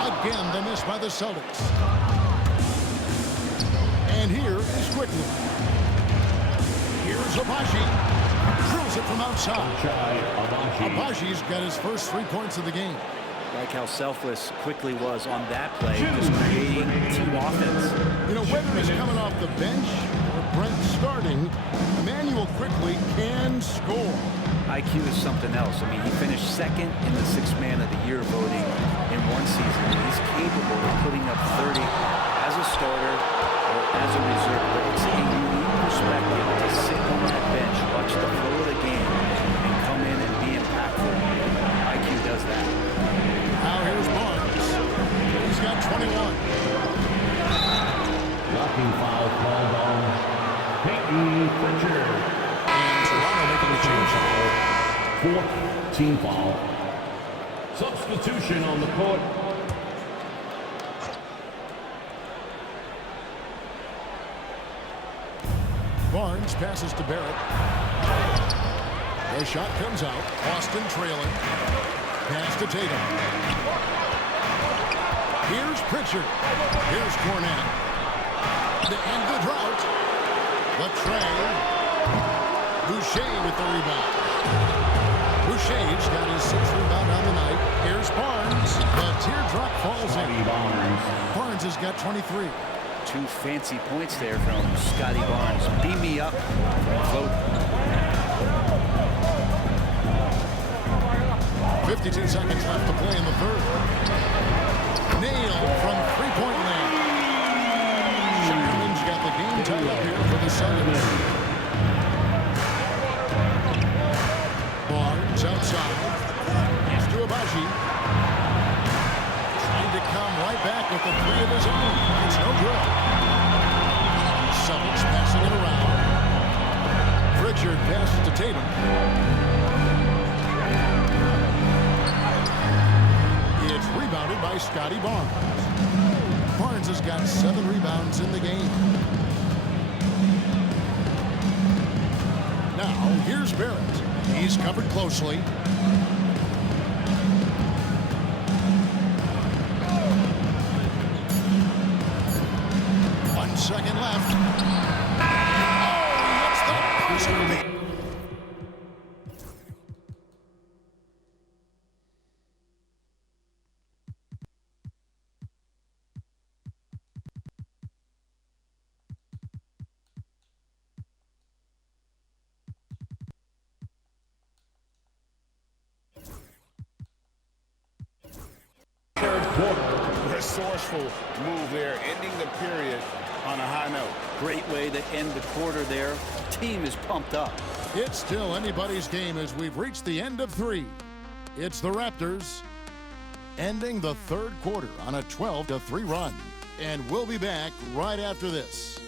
Again, the miss by the Celtics. And And here is Quickly. Here's Agbaji. Drills it from outside. Agbaji's got his first 3 points of the game. Like how selfless Quickly was on that play, just creating team offense. You know, whether he's coming off the bench or Brent starting, Emmanuel Quickly can score. IQ is something else. I mean, he finished second in the 6th Man of the Year voting in one season. He's capable of putting up 30 as a starter or as a reserve, but it's a unique perspective to sit on that bench, watch the flow of the game, and come in and be impactful. IQ does that. Now here's Barnes. He's got 21. Blocking foul called on Peyton Pritchard. And Toronto making the change. Fourth team foul. Substitution on the court. Barnes passes to Barrett. The shot comes out. Austin trailing. Pass to Tatum. Here's Pritchard. Here's Cornette. To end the drought. Latrey. Boucher with the rebound. Boucher's got his 6th rebound on the night. Here's Barnes. The teardrop falls in. Barnes has got 23. 2 fancy points there from Scotty Barnes. Beam me up. Float. 52 seconds left to play in the third. Nailed from three-point land. Shireman's got the game tied up here for the Suns. Barnes outside. Pass to Agbaji. Trying to come right back with the 3 of his own. It's no good. Celtics passing it around. Pritchard passes to Tatum. It's rebounded by Scotty Barnes. Barnes has got 7 rebounds in the game. Now, here's Barrett. He's covered closely. One second left. Oh, it's the buzzer. Resourceful move there, ending the period on a high note. Great way to end the quarter there. Team is pumped up. It's still anybody's game as we've reached the end of 3. It's the Raptors ending the third quarter on a 12-3 run. And we'll be back right after this.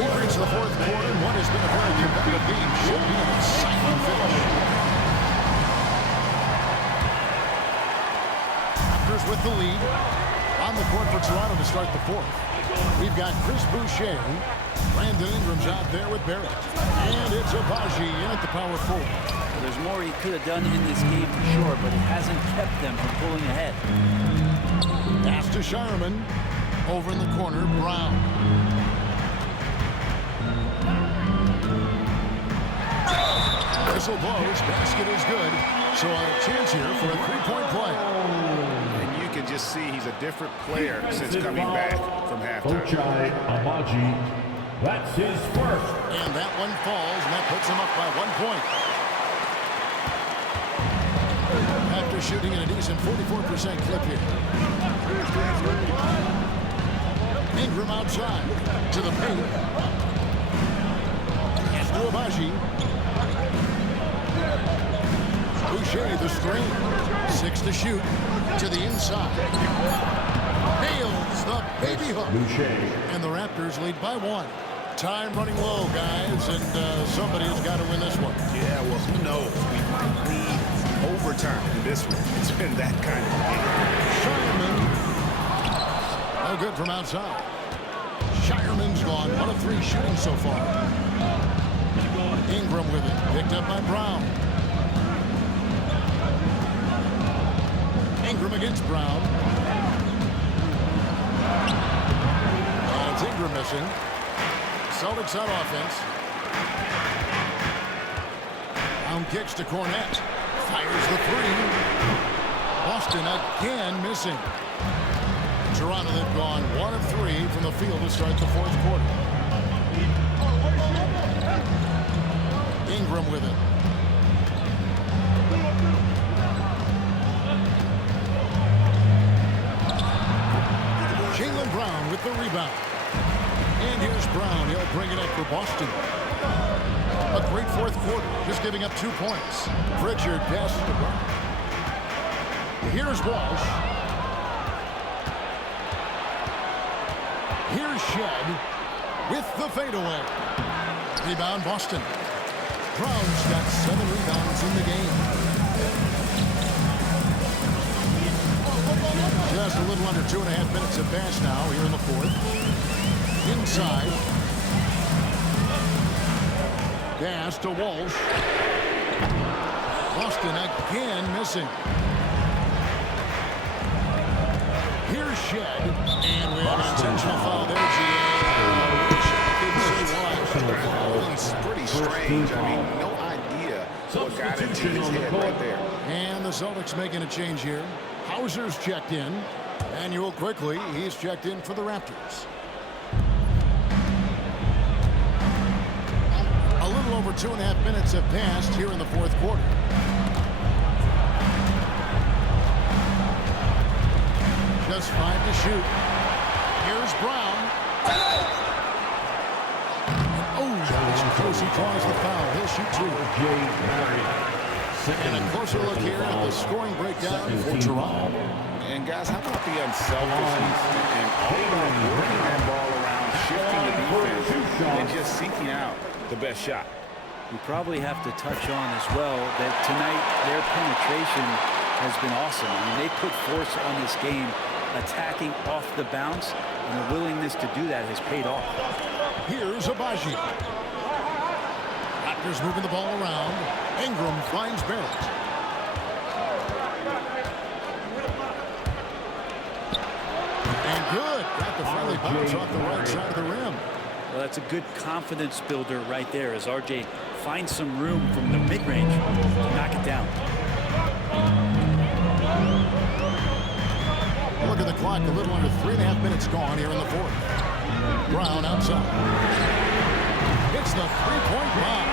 We've reached the fourth quarter, and what has been a very competitive game should be an exciting finish. Raptors with the lead. On the court for Toronto to start the fourth. We've got Chris Boucher. Brandon Ingram's out there with Barrett. And it's Agbaji in at the power forward. Well, there's more he could have done in this game for sure, but it hasn't kept them from pulling ahead. Pass to Shireman. Over in the corner, Brown. Whistle blows, basket is good. So a chance here for a 3-point play. And you can just see he's a different player since coming back from halftime. Ochai Agbaji. That's his first. And that one falls, and that puts him up by 1 point. After shooting at a decent 44% clip here. Ingram outside to the paint. Pass to Agbaji. Boucher the screen. 6 to shoot to the inside. Nails the baby hook. Boucher. And the Raptors lead by 1. Time running low, guys, and somebody has got to win this one. Yeah, well, who knows? We might need overtime in this one. It's been that kind of game. Shireman. No good from outside. Shireman's gone 1 of 3 shooting so far. Ingram with it. Picked up by Brown. Ingram against Brown. And it's Ingram missing. Celtics on offense. Brown kicks to Cornette. Fires the 3. Boston again missing. Toronto have gone 1 of 3 from the field to start the 4th quarter. Ingram with it. Jaylen Brown with the rebound. And here's Brown. He'll bring it up for Boston. A great 4th quarter, just giving up 2 points. Pritchard passes to Brown. Here's Walsh. Here's Shed with the fadeaway. Rebound Boston. Brown's got 7 rebounds in the game. Just a little under 2.5 minutes have passed now here in the 4th. Inside. Pass to Walsh. Boston again missing. Here's Shed. And we have an intentional foul there, GA. It's pretty strange. I mean, no idea what got into his head right there. And the Celtics making a change here. Hauser's checked in. Manuel quickly, he's checked in for the Raptors. A little over 2.5 minutes have passed here in the 4th quarter. Just 5 to shoot. Here's Brown. Close, he draws the foul. He'll shoot 2. And a closer look here at the scoring breakdown for Toronto. And guys, how about the unselfishness and all about working that ball around, shifting the defense, and just seeking out the best shot? We probably have to touch on as well that tonight their penetration has been awesome. I mean, they put force on this game, attacking off the bounce, and the willingness to do that has paid off. Here's Abaji. Raptors moving the ball around. Ingram finds Barrett. And good. Got the friendly bounce off the right side of the rim. Well, that's a good confidence builder right there as RJ finds some room from the mid-range to knock it down. Look at the clock. A little under 3.5 minutes gone here in the 4th. Brown outside. It's the 3-point bomb.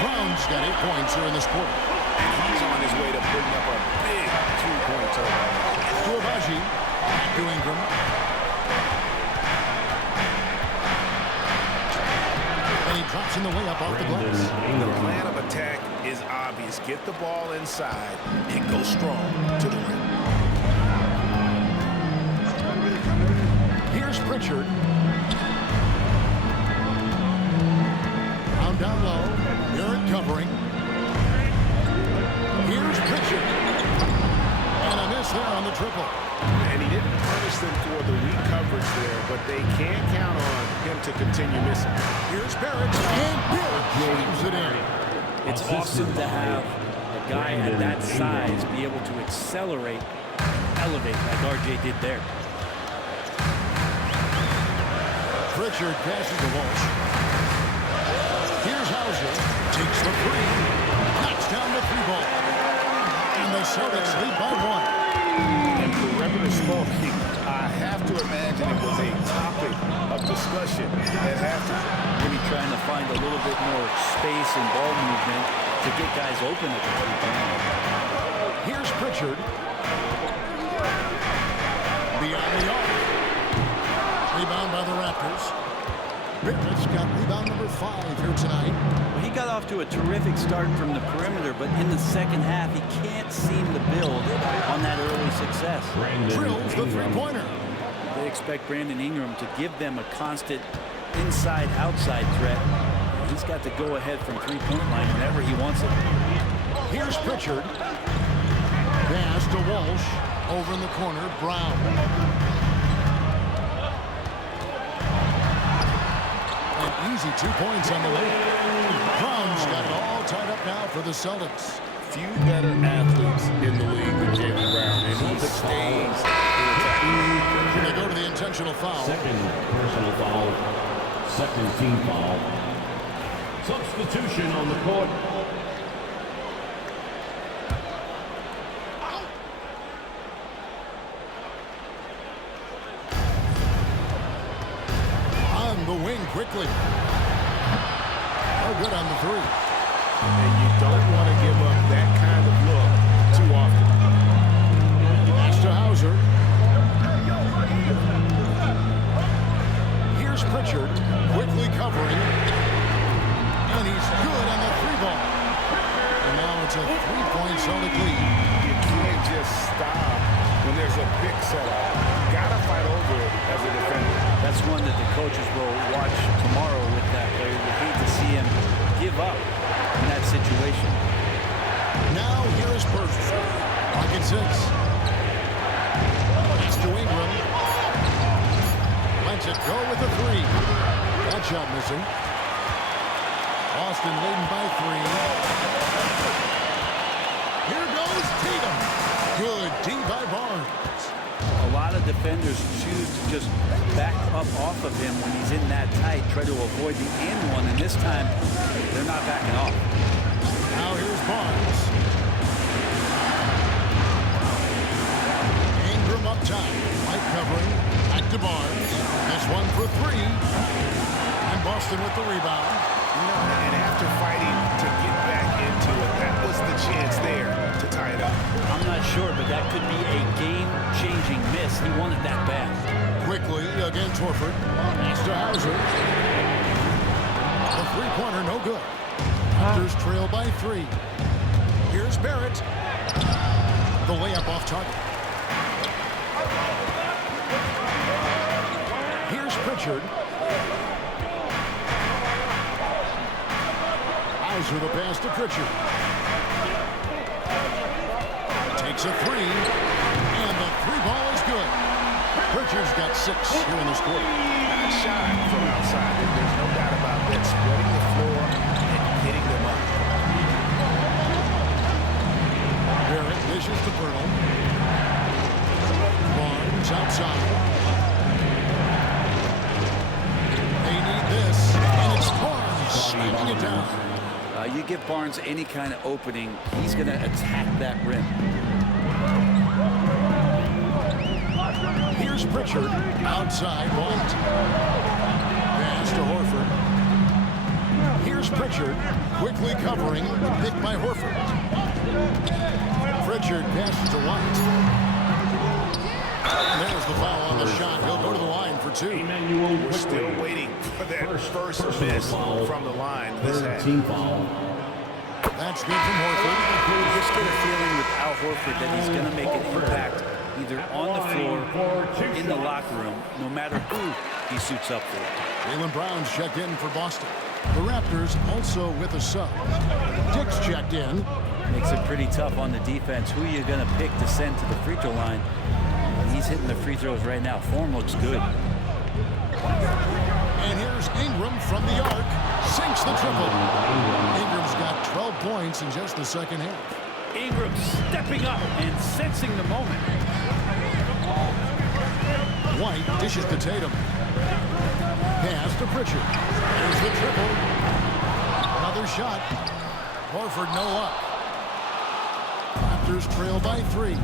Brown's got 8 points here in this quarter. And he's on his way to putting up a big 2-point total. To Abaji. Back to Ingram. And he drops in the way up off the glass. The plan of attack is obvious. Get the ball inside and go strong to the rim. Here's Pritchard. Down low. Barrett covering. Here's Pritchard. And a miss there on the triple. And he didn't punish them for the weak coverage there, but they can count on him to continue missing. Here's Barrett. And Barrett jams it in. It's awesome to have a guy at that size be able to accelerate, elevate like RJ did there. Pritchard passes to Walsh. Here's Hauser. Takes the 3. Knocks down the 3-ball. And the Celtics lead by 1. And perimeter smoking, I have to imagine it was a topic of discussion at halftime. Maybe trying to find a little bit more space and ball movement to get guys open at the 3-point. Here's Pritchard. Beyond the arc. Rebound by the Raptors. Barrett's got rebound number 5 here tonight. Well, he got off to a terrific start from the perimeter, but in the second half, he can't seem to build on that early success. Drills the 3-pointer. They expect Brandon Ingram to give them a constant inside-outside threat. He's got to go ahead from 3-point line whenever he wants it. Here's Pritchard. Pass to Walsh. Over in the corner, Brown. easy 2 points on the way. Browns got it all tied up now for the Celtics. Few better athletes in the league than Jaylen Brown, and he stays in attack. They go to the intentional foul. Second personal foul. Second team foul. Substitution on the court. On the wing quickly. Oh, good on the three. And you don't want to give up that kind of look too often. Pass to Hauser. Here's Pritchard, quickly covering. And he's good on the three ball. And now it's a 3-point Celtic lead. You can't just stop when there's a big setup. You got to fight over it as a defender. That's one that the coaches will watch tomorrow with that player. You hate to see him give up in that situation. Now here is Burst. Pocket 6. Pass to Ingram. Lets it go with the three. That shot missing. Boston leading by 3. Here goes Tatum. Good D by Barnes. A lot of defenders choose to just back up off of him when he's in that tight, try to avoid the and one, and this time they're not backing off. Now here's Barnes. Ingram up top. Light covering. Back to Barnes. This one for 3. And Boston with the rebound. And after fighting to get back into it, that was the chance there to tie it up. I'm not sure, but that could be a game-changing miss. He wanted that bad. Quickly against Horford. Pass to Hauser. The three-pointer no good. Raptors trail by 3. Here's Barrett. The layup off target. Here's Pritchard. Hauser the pass to Pritchard. Takes a 3. And the three ball is good. Pritchard's got 6 here in this quarter. Nice shot from outside. There's no doubt about that. Spreading the floor and hitting them up. Barrett dishes to Burnell. Barnes outside. They need this. And it's Barnes smacking it down. You give Barnes any kind of opening, he's going to attack that rim. Here's Pritchard outside. Walt. Pass to Horford. Here's Pritchard quickly covering. Picked by Horford. Pritchard passes to White. And there's the foul on the shot. He'll go to the line for 2. We're still waiting for that first miss from the line. This Team foul. That's good from Horford. You just get a feeling with Al Horford that he's going to make an impact either on the floor or in the locker room, no matter who he suits up for. Jaylen Brown's checked in for Boston. The Raptors also with a sub. Dick's checked in. Makes it pretty tough on the defense. Who are you going to pick to send to the free throw line? And he's hitting the free throws right now. Form looks good. And here's Ingram from the arc. Sinks the triple. Ingram's got 12 points in just the second half. Ingram stepping up and sensing the moment. White dishes to Tatum. Pass to Pritchard. There's the triple. Another shot. Horford no up. Raptors trail by 3.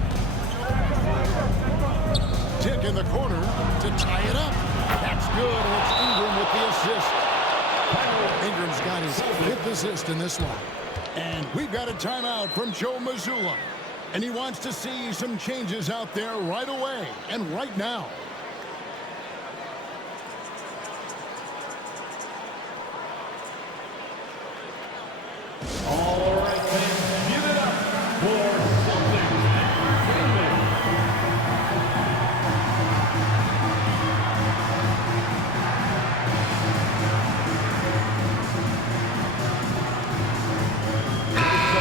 Tick in the corner to tie it up. That's good, and it's Ingram with the assist. Ingram's got his 5th assist in this one. And we've got a timeout from Joe Mazzulla. And he wants to see some changes out there right away and right now. All right, fans, give it up for Celtics Entertainment.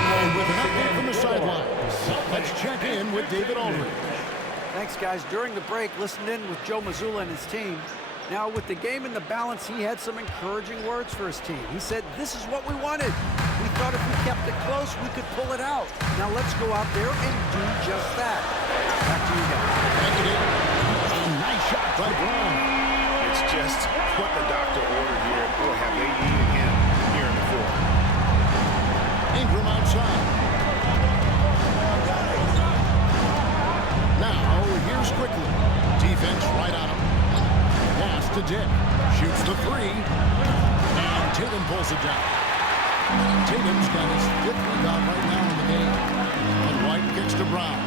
And with an update from the sidelines, let's check in with David Aldridge. Thanks, guys. During the break, listened in with Joe Mazzulla and his team. Now, with the game in the balance, he had some encouraging words for his team. He said, "This is what we wanted. We thought if we kept it close, we could pull it out. Now let's go out there and do just that." Back to you guys. Thank you, David. A nice shot by Brown. It's just what the doctor ordered here. Boy, have they needed him here in the fourth. Ingram outside. Now, here's Quickly. Defense right on him. Pass to Dick. Shoots the three. And Tatum pulls it down. Tatum's got his 5th rebound right now in the game. And White kicks to Brown.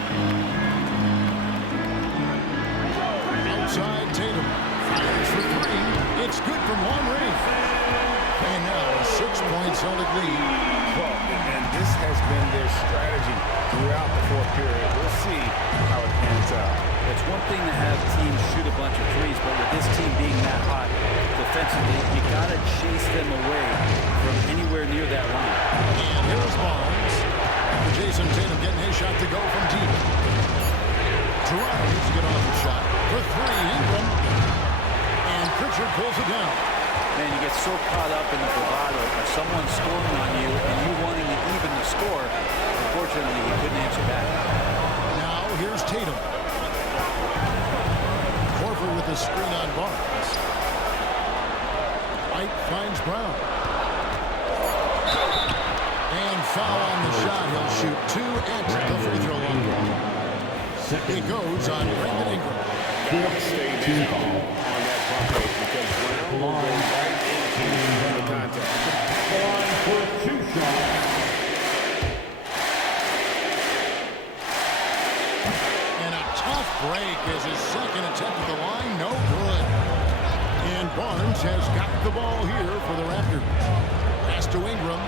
Outside Tatum. Fires for three. It's good from long range. And now a 6-point Celtic lead. Well, and this has been their strategy throughout the fourth period. We'll see how it pans out. It's one thing to have teams shoot a bunch of threes, but with this team being that hot defensively, you got to chase them away from anywhere near that line. And here's Barnes. After Jason Tatum getting his shot to go from deep. Toronto needs to get off the shot. For three, Ingram. And Pritchard pulls it down. Man, you get so caught up in the bravado of someone scoring on you and you wanting to even the score. Unfortunately, he couldn't answer back. Now here's Tatum. Horford with the screen on Barnes. White finds Brown. And foul on the shot. He'll shoot 2 at the free throw line. It goes on Brandon Ingram. Stay down on that pump fake because Brown will go right into the contact. Line for 2 shots. And a tough break as his second attempt at the line. No good. And Barnes has got the ball here for the Raptors. Pass to Ingram.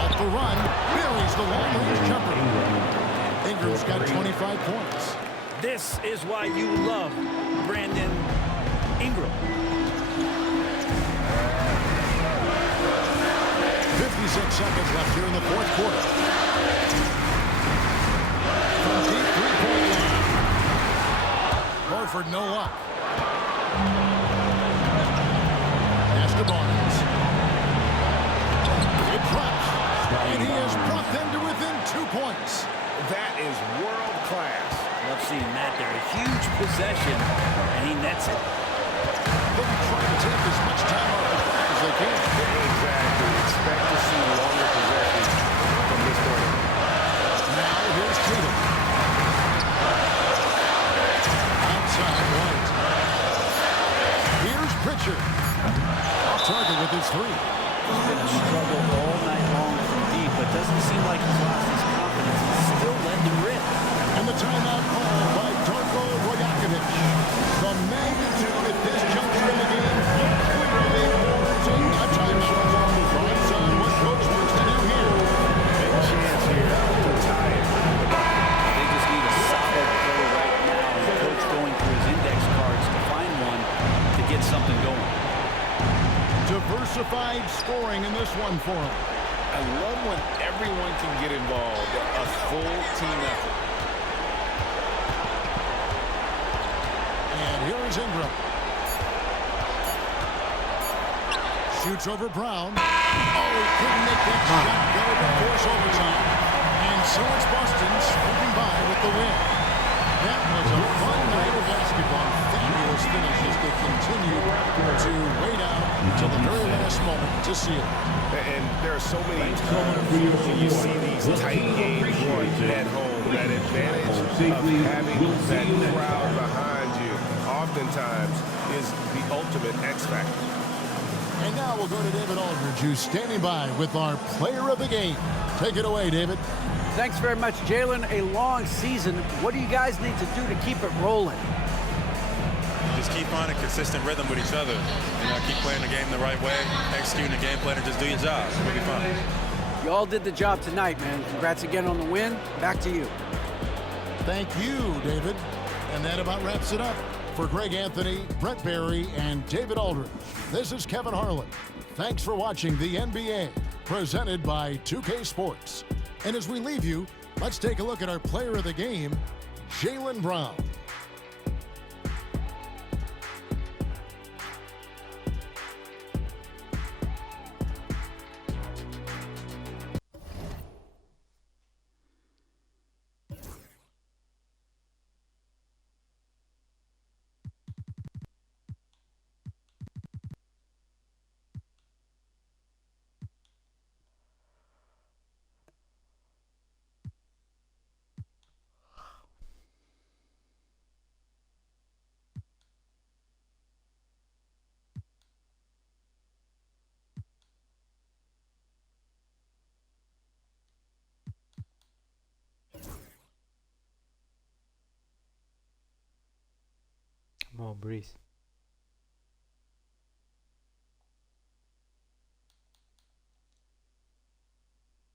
Off the run. Buries the long-range jumper. Ingram's got 25 points. This is why you love Brandon Ingram. 56 seconds left here in the fourth quarter. From deep three-point line. Horford, no luck. Pass to Barnes. It drops. And he has brought them to within 2 points. That is world class. Love seeing that there. A huge possession, and he nets it. They'll be trying to take as much time off the clock as they can. Exactly. Expect to see longer possessions from this point. Now here's Tatum. Outside White. Here's Pritchard. Off target with his three. It's been a struggle all night long from deep, but doesn't seem like he's lost his confidence. He's still letting it rip. And the timeout called by Darko Rajakovic. The magnitude at this juncture in the game clearly warranting a timeout. Thoughts on what Coach wants to do here? Big chance here to tie it. They just need a solid play right now. And the coach going through his index cards to find one to get something going. Diversified scoring in this one for him. I love when everyone can get involved. A full team effort. And here is Ingram. Shoots over Brown. Oh, he couldn't make that shot go to force overtime. And so it's Boston sweeping by with the win. That was a fun night of basketball. Fabulous finishes that continue to wait out until the very last moment to see it. And there are so many times when you see these tight games won at home, that advantage of having that crowd behind you oftentimes is the ultimate X factor. And now we'll go to David Aldridge, who's standing by with our player of the game. Take it away, David. Thanks very much, Jalen. A long season. What do you guys need to do to keep it rolling? Just keep finding consistent rhythm with each other. You know, keep playing the game the right way, executing the game plan, and just do your job. We'll be fine. You all did the job tonight, man. Congrats again on the win. Back to you. Thank you, David. And that about wraps it up. For Greg Anthony, Brent Barry, and David Aldridge, this is Kevin Harlan. Thanks for watching the NBA, presented by 2K Sports. And as we leave you, let's take a look at our player of the game, Jaylen Brown. Mo Breeze.